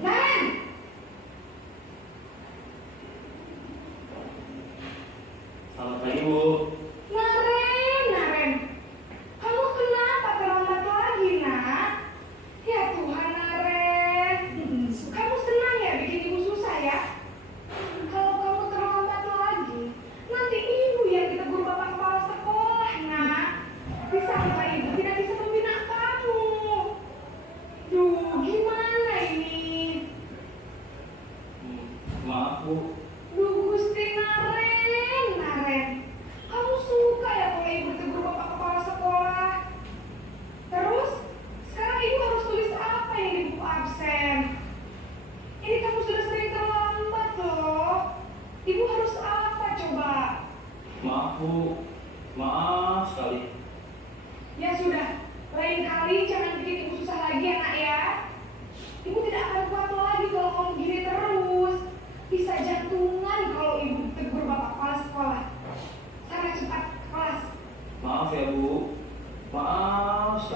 Naren, Selamat pagi, Bu. Naren. Kamu kenapa terlambat?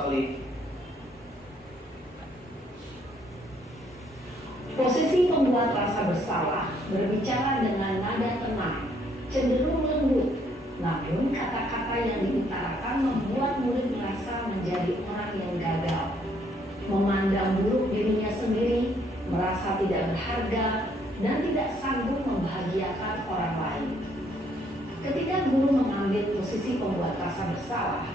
sekali. Posisi pembuat rasa bersalah berbicara dengan nada tenang, cenderung lembut, namun kata-kata yang diutarakan membuat murid merasa menjadi orang yang gagal, memandang buruk dirinya sendiri, merasa tidak berharga, dan tidak sanggup membahagiakan orang lain. Ketika guru mengambil posisi pembuat rasa bersalah,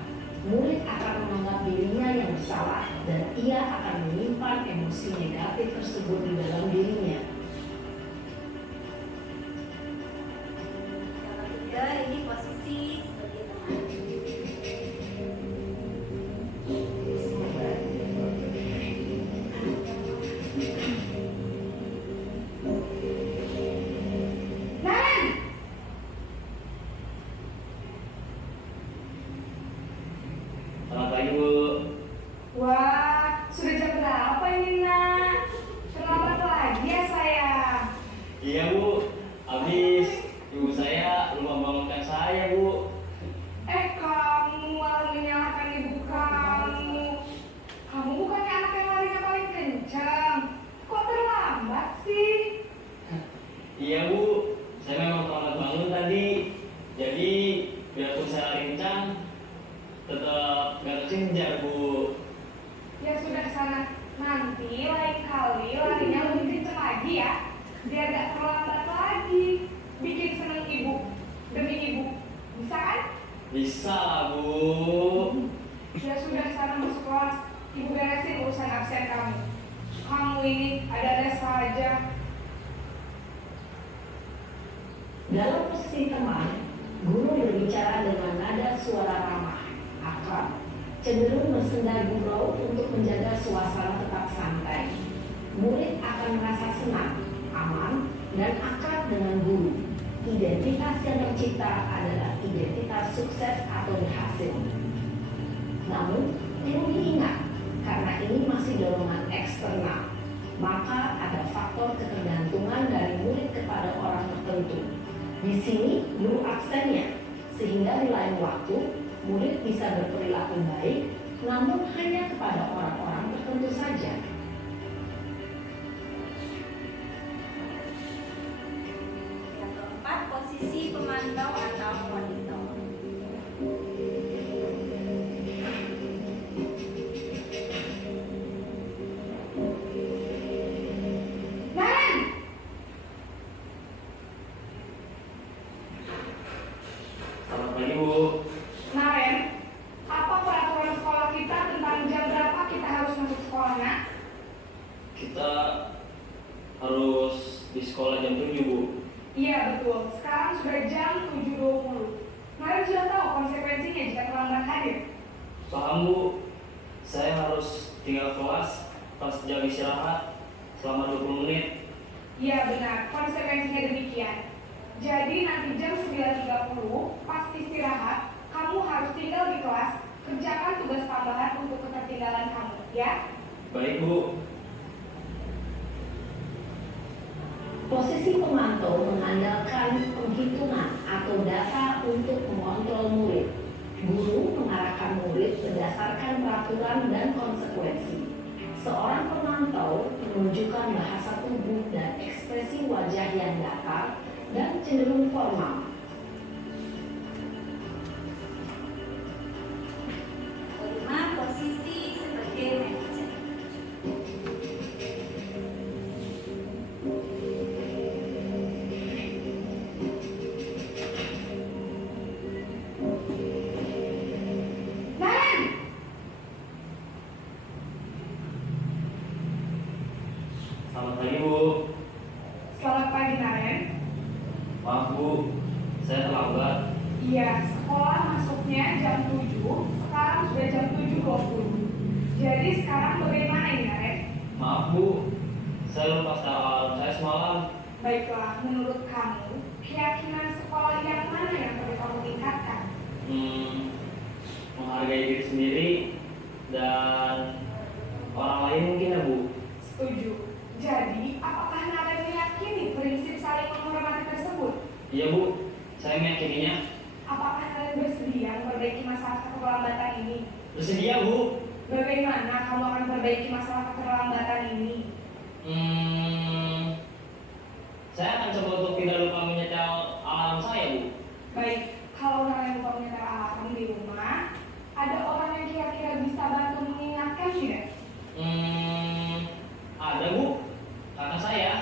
murid akan menganggap dirinya yang bersalah dan ia akan menyimpan emosi negatif tersebut di dalam dirinya. Yang ketiga, ini posisi sebagai teman. Naren, Selamat pagi, Bu. wah, sudah jam berapa ini, Nak? Terlambat lagi ya, sayang. Iya, Bu. Habis ibu saya lupa bangunkan saya, Bu. Kamu malah menyalahkan ibu kamu. Kamu bukannya anak yang larinya paling kencang. Kok terlambat sih? Iya, Bu. Saya memang terlambat bangun tadi. Jadi, biarpun saya lari kencang, tetap gak kekejar, Bu. Ya sudah sana. Nanti lain kali larinya lebih kencang lagi ya. Biar gak terlambat lagi. Bikin seneng ibu. Demi ibu. Bisa kan? Bisa lah, Bu. Ya sudah sana masuk kelas. Ibu beresin urusan absen kamu. Kamu ini ada-ada saja. Dalam posisi teman, guru berbicara dengan nada suara ramah, akrab, cenderung bersenda gurau untuk menjaga suasana tetap santai. Murid akan merasa senang, aman, dan akrab dengan guru. Identitas yang tercipta adalah identitas sukses atau berhasil. Namun, perlu diingat, karena ini masih dorongan eksternal, maka ada faktor ketergantungan dari murid kepada orang tertentu. Di sini guru aksennya, sehingga di lain waktu murid bisa berperilaku baik, namun hanya kepada orang-orang tertentu saja. Yang keempat, posisi pemantau atau monitor. Naren! Selamat pagi, Bu. Naren, apa peraturan sekolah kita tentang jam berapa kita harus masuk sekolah, Nak? Kita harus di sekolah jam 7, Bu. Iya betul, sekarang sudah jam 7.20. Naren sudah tahu konsekuensinya jika terlambat hadir. Paham, Bu. Saya harus tinggal kelas pas jam istirahat selama 20 menit. Iya benar, konsekuensinya demikian. Jadi nanti jam 9.30 pas istirahat, kamu harus tinggal di kelas, kerjakan tugas tambahan untuk ketertinggalan kamu, ya? Baik, Bu. Posisi pemantau mengandalkan penghitungan atau data untuk mengontrol murid. Guru mengarahkan murid berdasarkan peraturan dan konsekuensi. Seorang pemantau menunjukkan bahasa tubuh dan ekspresi wajah yang datar dan cenderung formal. Kelima, posisi sebagai manajer. Naren! Selamat pagi, Bu. Selamat pagi, Naren. Maaf, Bu. Saya terlambat. Iya, sekolah masuknya jam 7, sekarang sudah jam 7.20. Jadi sekarang bagaimana ini, Naren? Maaf, Bu. Saya lupa setel alarm saya semalam. Baiklah, menurut kamu, keyakinan sekolah yang mana yang perlu kamu tingkatkan? Menghargai diri sendiri dan orang lain mungkin, ya, Bu. Setuju. Jadi, apakah Naren meyakini prinsip saling menghormati tersebut? Iya, Bu. Saya meyakininya. Apakah Naren bersedia memperbaiki masalah keterlambatan ini? Bersedia, Bu. Bagaimana kamu akan perbaiki masalah keterlambatan ini? Saya akan coba untuk tidak lupa menyetel alarm saya, Bu. Baik, kalau Naren lupa menyetel alarm di rumah, ada orang yang kira-kira bisa bantu mengingatkan tidak? Ada, Bu. Kakak saya,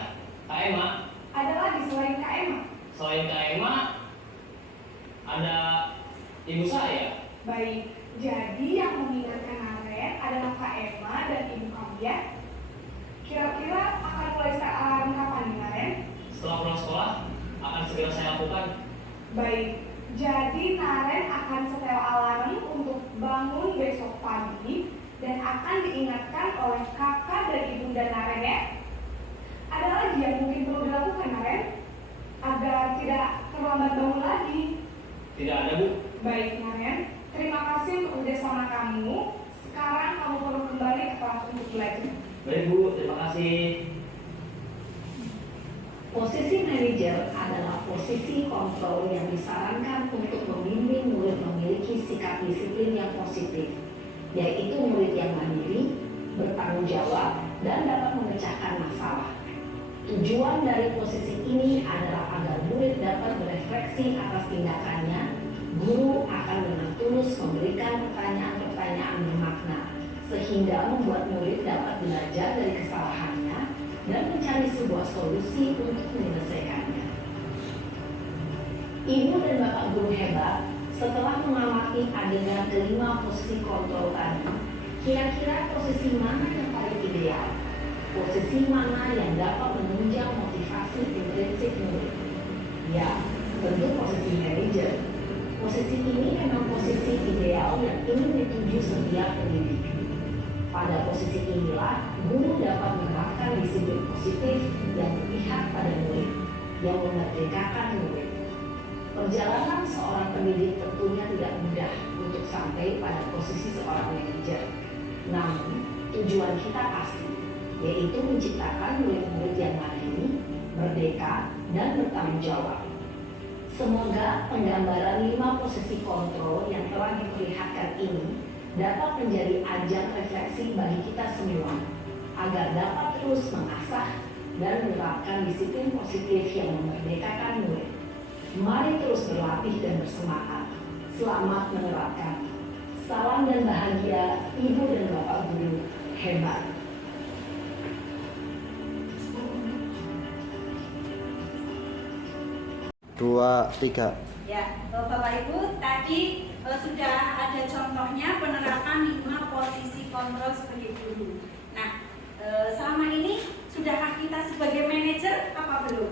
Kak Emma. Ada lagi selain Kak Emma? Selain Kak Emma, ada ibu saya. Baik, jadi yang mengingatkan Naren adalah Kak Emma dan ibu kamu ya? Kira-kira akan mulai set alarm kapan nih Naren? Setelah pulang sekolah, akan segera saya lakukan. Baik, jadi Naren akan setel alarm untuk bangun besok pagi dan akan diingatkan oleh kakak dan ibunda Naren ya. Ada lagi yang mungkin perlu dilakukan Naren agar tidak terlambat bangun lagi. Tidak ada, Bu. Baik Naren, terima kasih untuk kerjasama kamu. Sekarang kamu perlu kembali ke kelas untuk belajar. Baik, Bu. Terima kasih. Posisi manajer adalah posisi kontrol yang disarankan untuk membimbing murid memiliki sikap disiplin yang positif, yaitu murid yang mandiri, bertanggung jawab, dan dapat memecahkan masalah. Tujuan dari posisi ini adalah agar murid dapat berefleksi atas tindakannya. Guru akan dengan tulus memberikan pertanyaan-pertanyaan bermakna, sehingga membuat murid dapat belajar dari kesalahannya dan mencari sebuah solusi untuk menyelesaikannya. Ibu dan bapak guru hebat, setelah mengamati adegan kelima posisi kontrol tadi, kira-kira posisi mana yang paling ideal? Posisi mana yang dapat menunjang motivasi intrinsik murid? Ya, tentu posisi manajer. Posisi ini memang posisi ideal yang ingin dituju setiap pendidik. Pada posisi inilah, guru dapat menerapkan disiplin positif yang berpihak pada murid, yang memerdekakan murid. Perjalanan seorang pendidik tentunya tidak mudah untuk sampai pada posisi seorang manajer. Namun, tujuan kita pasti, yaitu menciptakan murid-murid yang mandiri, merdeka, dan bertanggung jawab. Semoga penggambaran 5 posisi kontrol yang telah diperlihatkan ini dapat menjadi ajang refleksi bagi kita semua, agar dapat terus mengasah dan menerapkan disiplin positif yang memerdekakan murid. Mari terus berlatih dan bersemangat. Selamat menerapkan. Salam dan bahagia Ibu dan Bapak Guru hebat. Dua, tiga. Ya, Bapak Ibu, tadi sudah ada contohnya penerapan 5 posisi kontrol sebagai guru. Nah, selama ini sudahkah kita sebagai manajer apa belum?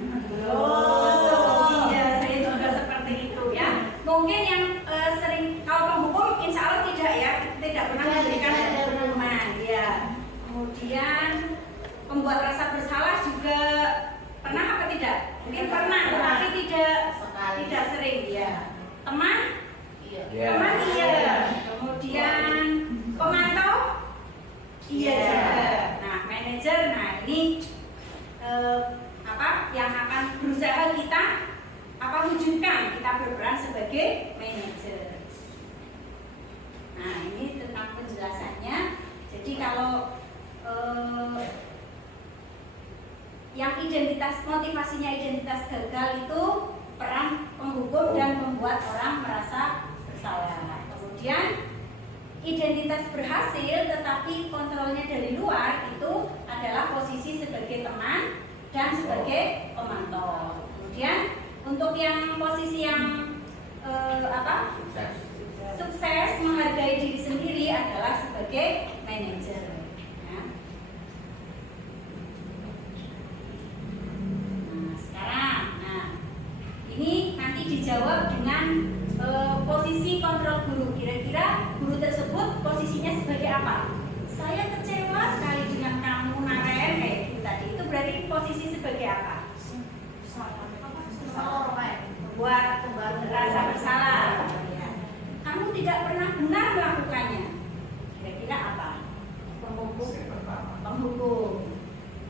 Belum. Iya, saya juga seperti itu ya. Mungkin yang sering kalau penghukum insya Allah tidak ya, tidak pernah memberikan hukuman ya. Kemudian membuat rasa bersalah juga pernah apa tidak? Mungkin pernah, tapi tidak sering ya. Teman? Iya. Teman iya. Kemudian pemantau? Iya juga. Nah, manajer, nah ini yang akan berusaha kita wujudkan, kita berperan sebagai manajer. Nah, ini tentang penjelasannya. Jadi kalau yang motivasinya identitas gagal itu peran penghukum dan membuat orang merasa bersalah. Kemudian identitas berhasil tetapi kontrolnya dari luar itu adalah posisi sebagai teman dan sebagai pemantau. Kemudian untuk yang posisi yang sukses menghargai diri sendiri adalah sebagai manajer. Ini nanti dijawab dengan posisi kontrol guru. Kira-kira guru tersebut posisinya sebagai apa? Saya kecewa sekali dengan kamu Naren kayak gitu tadi. Itu berarti posisi sebagai apa? Membuat rasa bersalah. Kamu tidak pernah benar melakukannya. Kira-kira apa? Penghukum.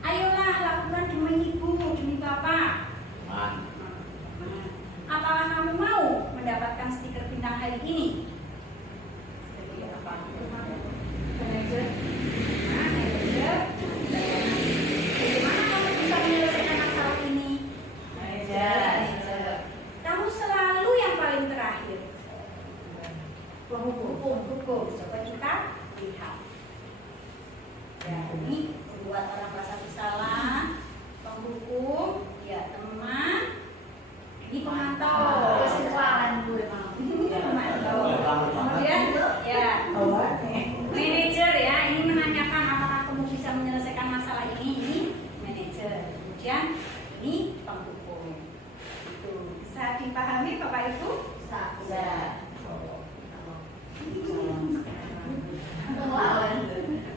Ayolah lakukan demi ibu, demi bapak. Apakah kamu mau mendapatkan stiker bintang hari ini? orang kelas 1 salah, penghukum, ya teman, ini pemantau. Kesimpulan gue mau. Pemantau. Kemudian ya manajer ya, ini menanyakan apakah kamu bisa menyelesaikan masalah ini manajer. Kemudian ini penghukum. Itu bisa dipahami Bapak Ibu? Bisa.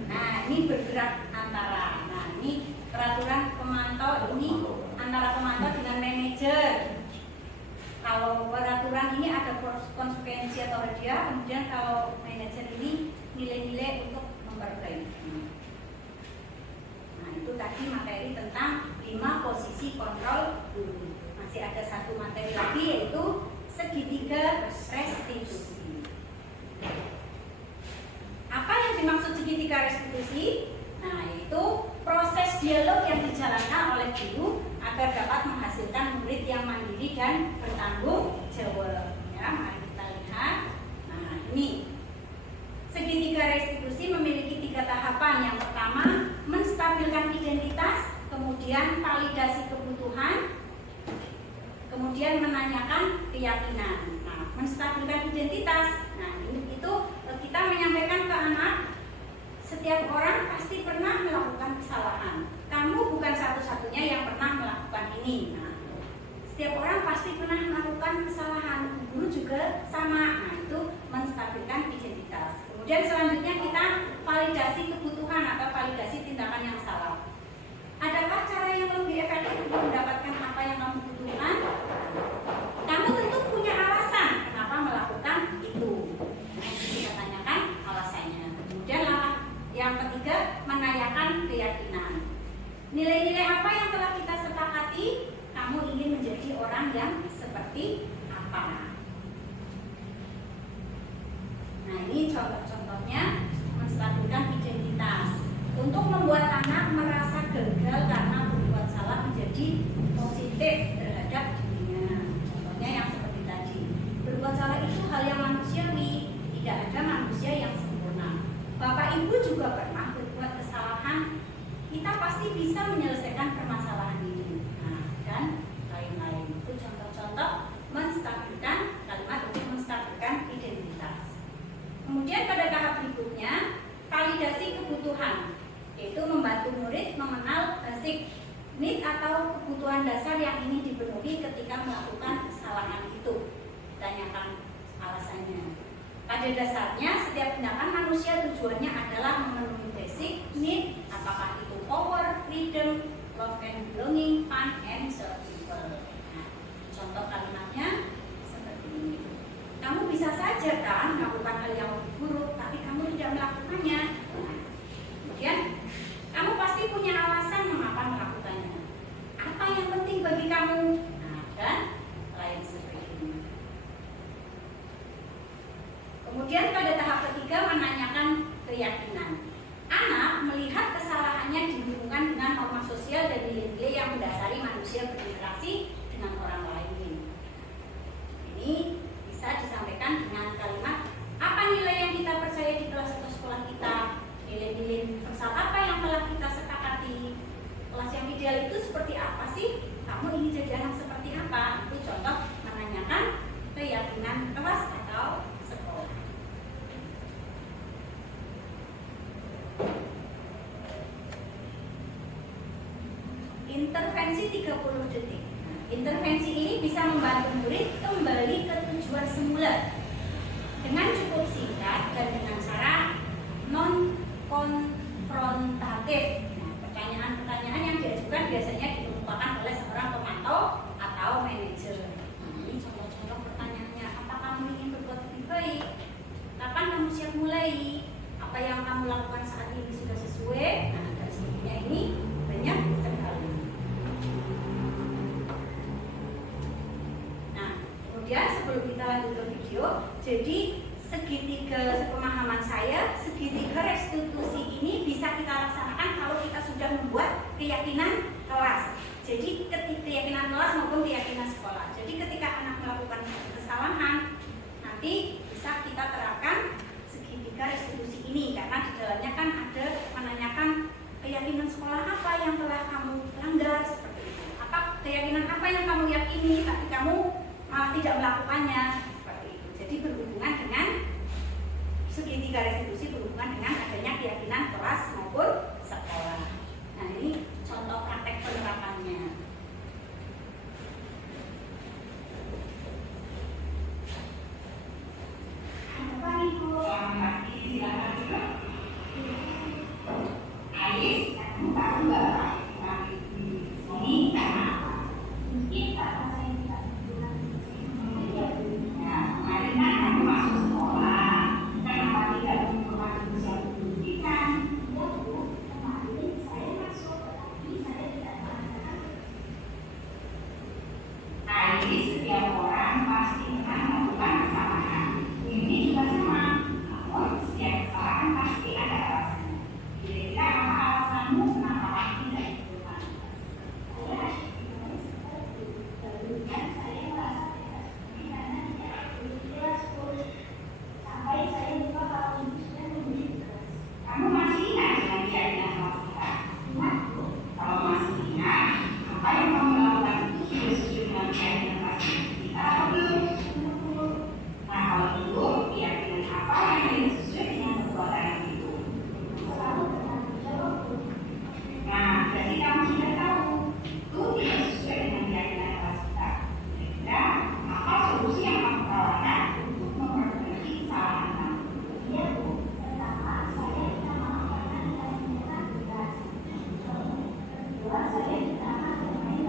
Nah, ini bergerak antara. Nah, ini peraturan pemantau ini antara pemantau dengan manajer. Kalau peraturan ini ada konsekuensi atau hadiah, kemudian kalau manajer ini nilai-nilai untuk memperbaiki. Nah, itu tadi materi tentang 5 posisi kontrol guru. Masih ada satu materi lagi yaitu segitiga restitusi. Apa yang dimaksud segitiga restitusi? Nah, yaitu proses dialog yang dijalankan oleh guru agar dapat menghasilkan murid yang mandiri dan bertanggung jawab. Ya, mari kita lihat. Nah, ini segitiga restitusi memiliki 3 tahapan. Yang pertama, menstabilkan identitas, kemudian validasi kebutuhan, kemudian menanyakan keyakinan. Nah, menstabilkan identitas. Nah, itu kita menyampaikan ke anak, setiap orang pasti pernah melakukan kesalahan. Kamu bukan satu-satunya yang pernah melakukan ini. Nah, setiap orang pasti pernah melakukan kesalahan. Guru juga sama. Nah, itu menstabilkan identitas. Kemudian selanjutnya kita validasi kebutuhan atau validasi tindakan yang salah. Adakah cara yang lebih efektif untuk mendapatkan apa yang kamu butuhkan? Kamu tentu punya alasan kenapa melakukan itu. Nah, kita tanyakan alasannya. Kemudian yang ketiga, menanyakan keyakinan. Nilai-nilai apa yang telah kita sepakati? Kamu ingin menjadi orang yang seperti apa? Nah, ini contoh-contohnya menstabilkan identitas. Untuk membuat anak merasa gagal karena berbuat salah menjadi positif terhadap dirinya. Contohnya yang seperti tadi. Berbuat salah itu hal yang manusiawi. Tidak ada manusia yang sempurna. Bapak Ibu juga pernah berbuat kesalahan. Kita pasti bisa menyelesaikan permasalahan ini. Nah, dan lain-lain. Itu contoh-contoh menstabilkan kalimat untuk menstabilkan identitas. Kemudian pada tahap berikutnya, validasi kebutuhan, yaitu membantu murid mengenal basic need atau kebutuhan dasar yang ingin dipenuhi ketika melakukan kesalahan itu. Tanyakan alasannya. Pada dasarnya, setiap tindakan manusia tujuannya adalah memenuhi basic need, apakah itu power, freedom, love and belonging, fun, and survival. Nah, contoh kalimatnya seperti ini. Kamu bisa saja kan melakukan hal yang lebih buruk, tapi kamu tidak melakukannya. Nah, kemudian kamu pasti punya alasan mengapa melakukannya. Apa yang penting bagi kamu? Nah, dan lain seperti ini. Kemudian pada tahap ketiga, menanyakan keyakinan. Anak melihat kesalahannya dihubungkan dengan norma sosial dan nilai-nilai yang mendasari manusia berinteraksi dengan orang lain. Ini bisa disampaikan dengan kalimat, apa nilai yang kita percaya di kelas atau sekolah kita? Nilai-nilai universal apa yang telah kita sepakati? Kelas yang ideal itu seperti apa sih? Kamu ingin jadi anak seperti apa? Itu contoh menanyakan keyakinan kelas atau sekolah. Intervensi 30 detik. Intervensi ini bisa membantu murid kembali ke tujuan semula dengan cukup singkat dan dengan cara non-konfrontatif. Nah, pertanyaan-pertanyaan yang diajukan biasanya dikemukakan oleh seorang pemantau atau manajer. Nah, ini contoh-contoh pertanyaannya. Apa kamu ingin berbuat lebih baik? Kapan kamu siap mulai? Apa yang kamu lakukan saat ini sudah sesuai? Nah, dan sebagainya ini banyak sekali. Nah, kemudian sebelum kita lanjut ke video, jadi segitiga pemahaman saya, segitiga restitusi ini bisa kita laksanakan kalau kita sudah membuat keyakinan kelas. Jadi keyakinan kelas maupun keyakinan sekolah. Jadi ketika anak melakukan kesalahan, nanti bisa kita terapkan segitiga restitusi ini karena di dalamnya kan ada menanyakan keyakinan sekolah yang telah kamu langgar seperti itu. Apa keyakinan apa yang kamu yakini tapi kamu malah tidak melakukannya seperti itu. Jadi berhubungan dengan segitiga restitusi, berhubungan dengan adanya keyakinan kelas maupun sekolah. Nah, ini contoh praktek penerapannya. Apa Ibu? Silakan Ibu. Ais, kamu tahu nggak ini karena apa? Mungkin karena saya tidak ya, kemarin kan kamu masuk sekolah, kenapa tidak menghormati usia pendidikan? Ya Bu, kemarin saya masuk, tetapi saya tidak merasakan. Ais, setiap orang pasti akan melakukan kesalahan. Ini juga sama. Namun setiap kesalahan pasti ada alasannya. Kira-kira apa alasanmu kenapa kamu tidak ikut dan saya merasa tidak seperti karena tidak jelas sampai saya lupa kalau ibu sudah memberi tugas. Kamu masih ingat dengan kejadian sama kita? Ingat Bu? Kalau masih ingat, apa yang kamu lakukan itu sudah sesuai dengan kejadian kelas kita atau belum? Nah, kalau itu keyakinan apa yang tidak sesuai dengan perbuatan itu? Selalu bertanggung jawab. Nah, jadi kamu sudah tahu itu tidak sesuai dengan keyakinan kelas kita. Kira-kira apa solusi yang kamu tawarkan untuk memperbaiki kesalahan kamu? Ya Bu, pertama saya tidak melakukan keyakinan tugas. Kedua, saya tidak akan bermain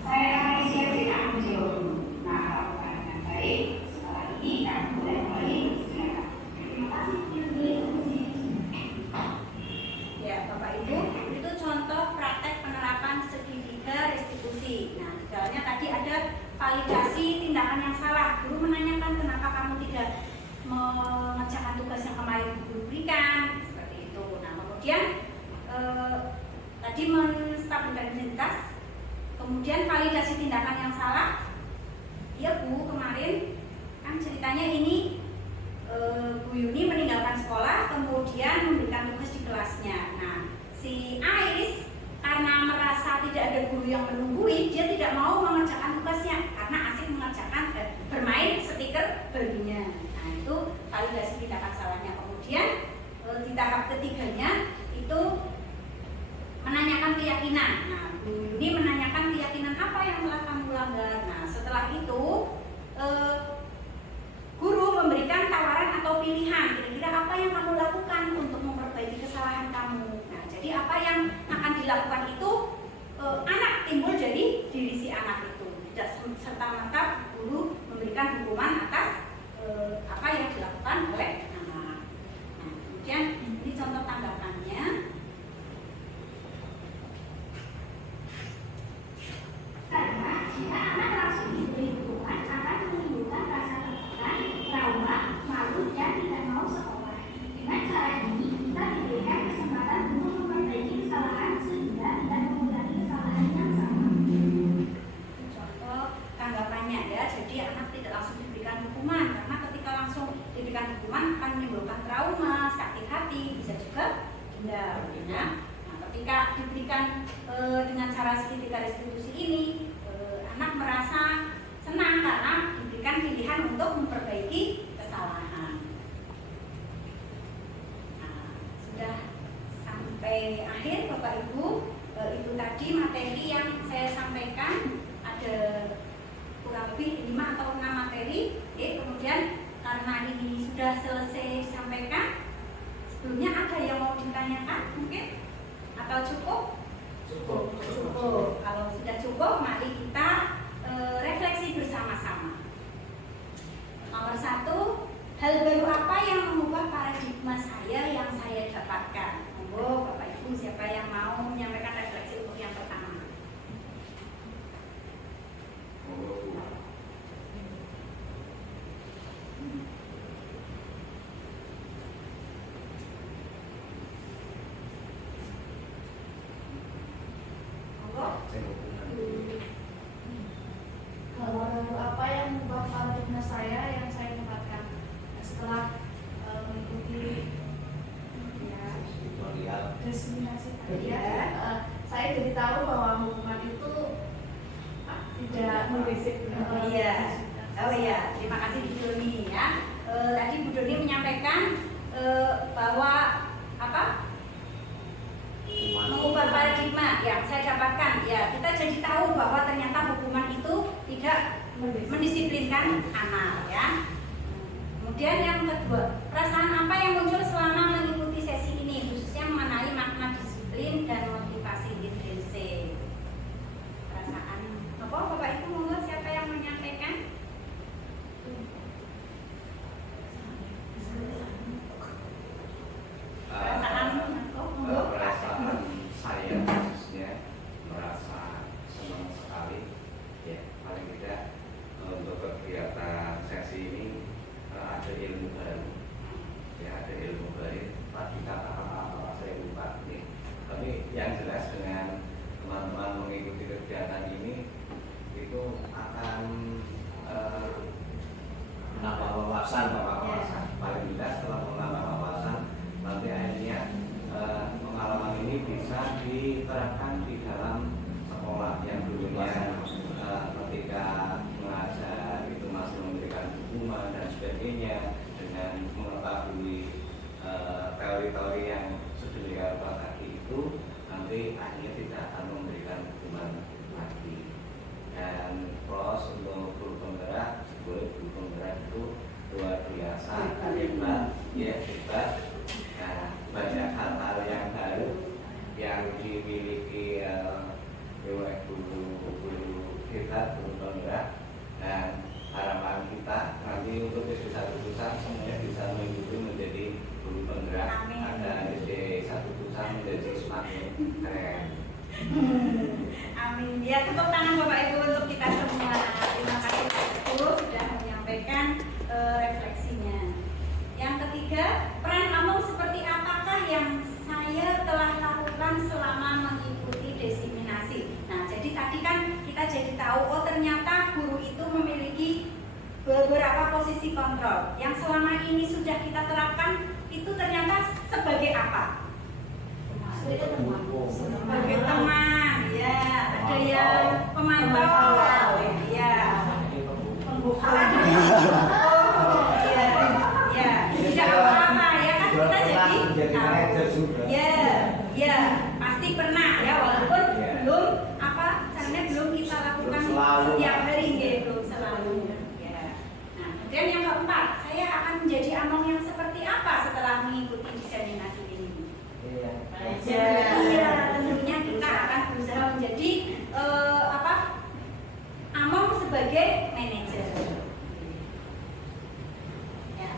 saya akan siap-siap menjawab dulu. Nah, lakukan dengan baik. Setelah ini kamu boleh kembali beristirahat. Terima kasih. Ya, Bapak Ibu, itu contoh praktek penerapan segitiga restitusi. Nah, di dalamnya tadi ada validasi tindakan yang salah. Guru menanyakan kenapa kamu tidak mengerjakan tugas yang kemarin guru berikan, seperti itu. Nah, kemudian tadi menstabilkan identitas. Kemudian validasi tindakan yang salah. Ya Bu, kemarin kan ceritanya ini Bu Yuni meninggalkan sekolah, kemudian memberikan tugas di kelasnya. Nah, si Ais karena merasa tidak ada guru yang menunggui, dia tidak mau mengerjakan tugasnya karena asik mengerjakan bermain stiker barunya. Nah, itu validasi tindakan salahnya. Kemudian di tahap ketiganya itu menanyakan keyakinan. Nah, Bu Yuni menanyakan keyakinan apa yang telah kamu langgar. Nah, setelah itu guru memberikan tawaran atau pilihan. Kira-kira apa yang kamu lakukan untuk memperbaiki kesalahan kamu. Nah, jadi apa yang akan dilakukan itu anak timbul jadi diri si anak itu. Tidak serta-merta guru memberikan hukuman atas apa yang dilakukan oleh anak. Nah, kemudian ini contoh tanggapannya. Karena jika anak langsung diberi hukuman akan menimbulkan rasa tertekan, trauma, malu, dan tidak mau sekolah. Dengan cara ini, kita diberikan kesempatan untuk memperbaiki kesalahan sehingga tidak mengulangi kesalahan yang sama. Contoh tanggapannya ya, jadi anak tidak langsung diberikan hukuman karena ketika langsung diberikan hukuman akan menimbulkan trauma, sakit hati, bisa juga denda. Nah, ketika diberikan dengan cara segitiga restitusi ini, anak merasa senang karena diberikan pilihan untuk memperbaiki kesalahan. Nah, sudah sampai akhir Bapak Ibu, itu tadi materi yang saya sampaikan, ada kurang lebih 5 atau 6 materi. Kemudian karena ini sudah selesai disampaikan, sebelumnya ada yang mau ditanyakan mungkin? Atau cukup? Cukup. Kalau sudah cukup, mari kita refleksi bersama-sama. Nomor 1, hal baru apa yang mengubah paradigma saya yang saya dapatkan? Monggo Bapak Ibu, siapa yang mau menyampaikan refleksi untuk yang pertama? Iya. Oh iya, terima kasih Bu Doni ya. Tadi Bu Doni menyampaikan bahwa apa? Mengubah paradigma yang saya dapatkan ya, kita jadi tahu bahwa ternyata hukuman itu tidak mendisiplinkan anak ya. Kemudian yang kedua, perasaan apa yang muncul selama mengikuti sesi ini, khususnya mengenai makna disiplin dan motivasi intrinsik. Perasaan apa Bapak Ibu, monggo siapa yang menyampaikan? Perasaan saya khususnya merasa senang sekali ya, paling tidak untuk kegiatan sesi ini ada ilmu baru ya, ada ilmu baru. Tadi kata-kata apa saya lupa nih, tapi yang jelas dengan teman-teman mengikuti kegiatan ini itu akan menambah wawasan, paling tidak setelah menambah wawasan nanti akhirnya pengalaman ini bisa diterapkan di dalam sekolah yang dulunya ketika mengajar itu masih memberikan hukuman dan sebagainya, dengan mengetahui teori-teori yang sedemikian rupa tadi itu nanti akhirnya tidak akan memberikan hukuman lagi. Dan plus untuk guru penggerak, guru penggerak itu luar biasa hebat ya, hebat. Nah, banyak hal-hal yang baru yang dimiliki oleh guru kita, guru penggerak, dan harapan kita nanti untuk SD 1 Pusat semuanya bisa mengikuti menjadi guru penggerak. Amin. Ada SD 1 Pusat menjadi semakin keren. Amin. Ya, tepuk tangan Bapak Ibu untuk kita semua. Terima kasih Pak Ibu sudah menyampaikan refleksinya. Yang ketiga, peran Among seperti apakah yang saya telah lakukan selama mengikuti desiminasi. Nah, jadi tadi kan kita jadi tahu, oh ternyata guru itu memiliki beberapa posisi kontrol yang selama ini sudah kita terapkan. Itu ternyata sebagai apa? Sebagai teman, ya. Ada yang pemantau, ya. Pembuka. Oh, ya, ya. Tidak apa-apa ya kan, kita jadi tahu. Ya, pasti pernah ya, walaupun belum apa caranya belum kita lakukan setiap hari gitu, selalu. Ya. Nah, kemudian yang keempat, saya akan menjadi Among yang seperti apa setelah mengikuti diseminasi ini? Iya, tentunya kita akan berusaha menjadi Among sebagai manajer. Ya,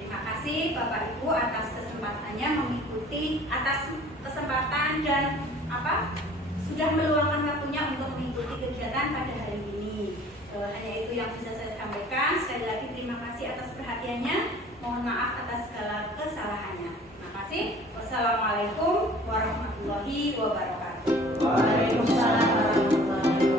terima kasih Bapak Ibu atas kesempatannya mengikuti, atas kesempatan dan sudah meluangkan waktunya untuk mengikuti kegiatan pada hari ini. Hanya itu yang bisa saya sampaikan. Sekali lagi terima kasih atas perhatiannya. Mohon maaf atas segala kesalahannya. Terima kasih. Wassalamualaikum warahmatullahi wabarakatuh. Waalaikumsalam warahmatullahi wabarakatuh.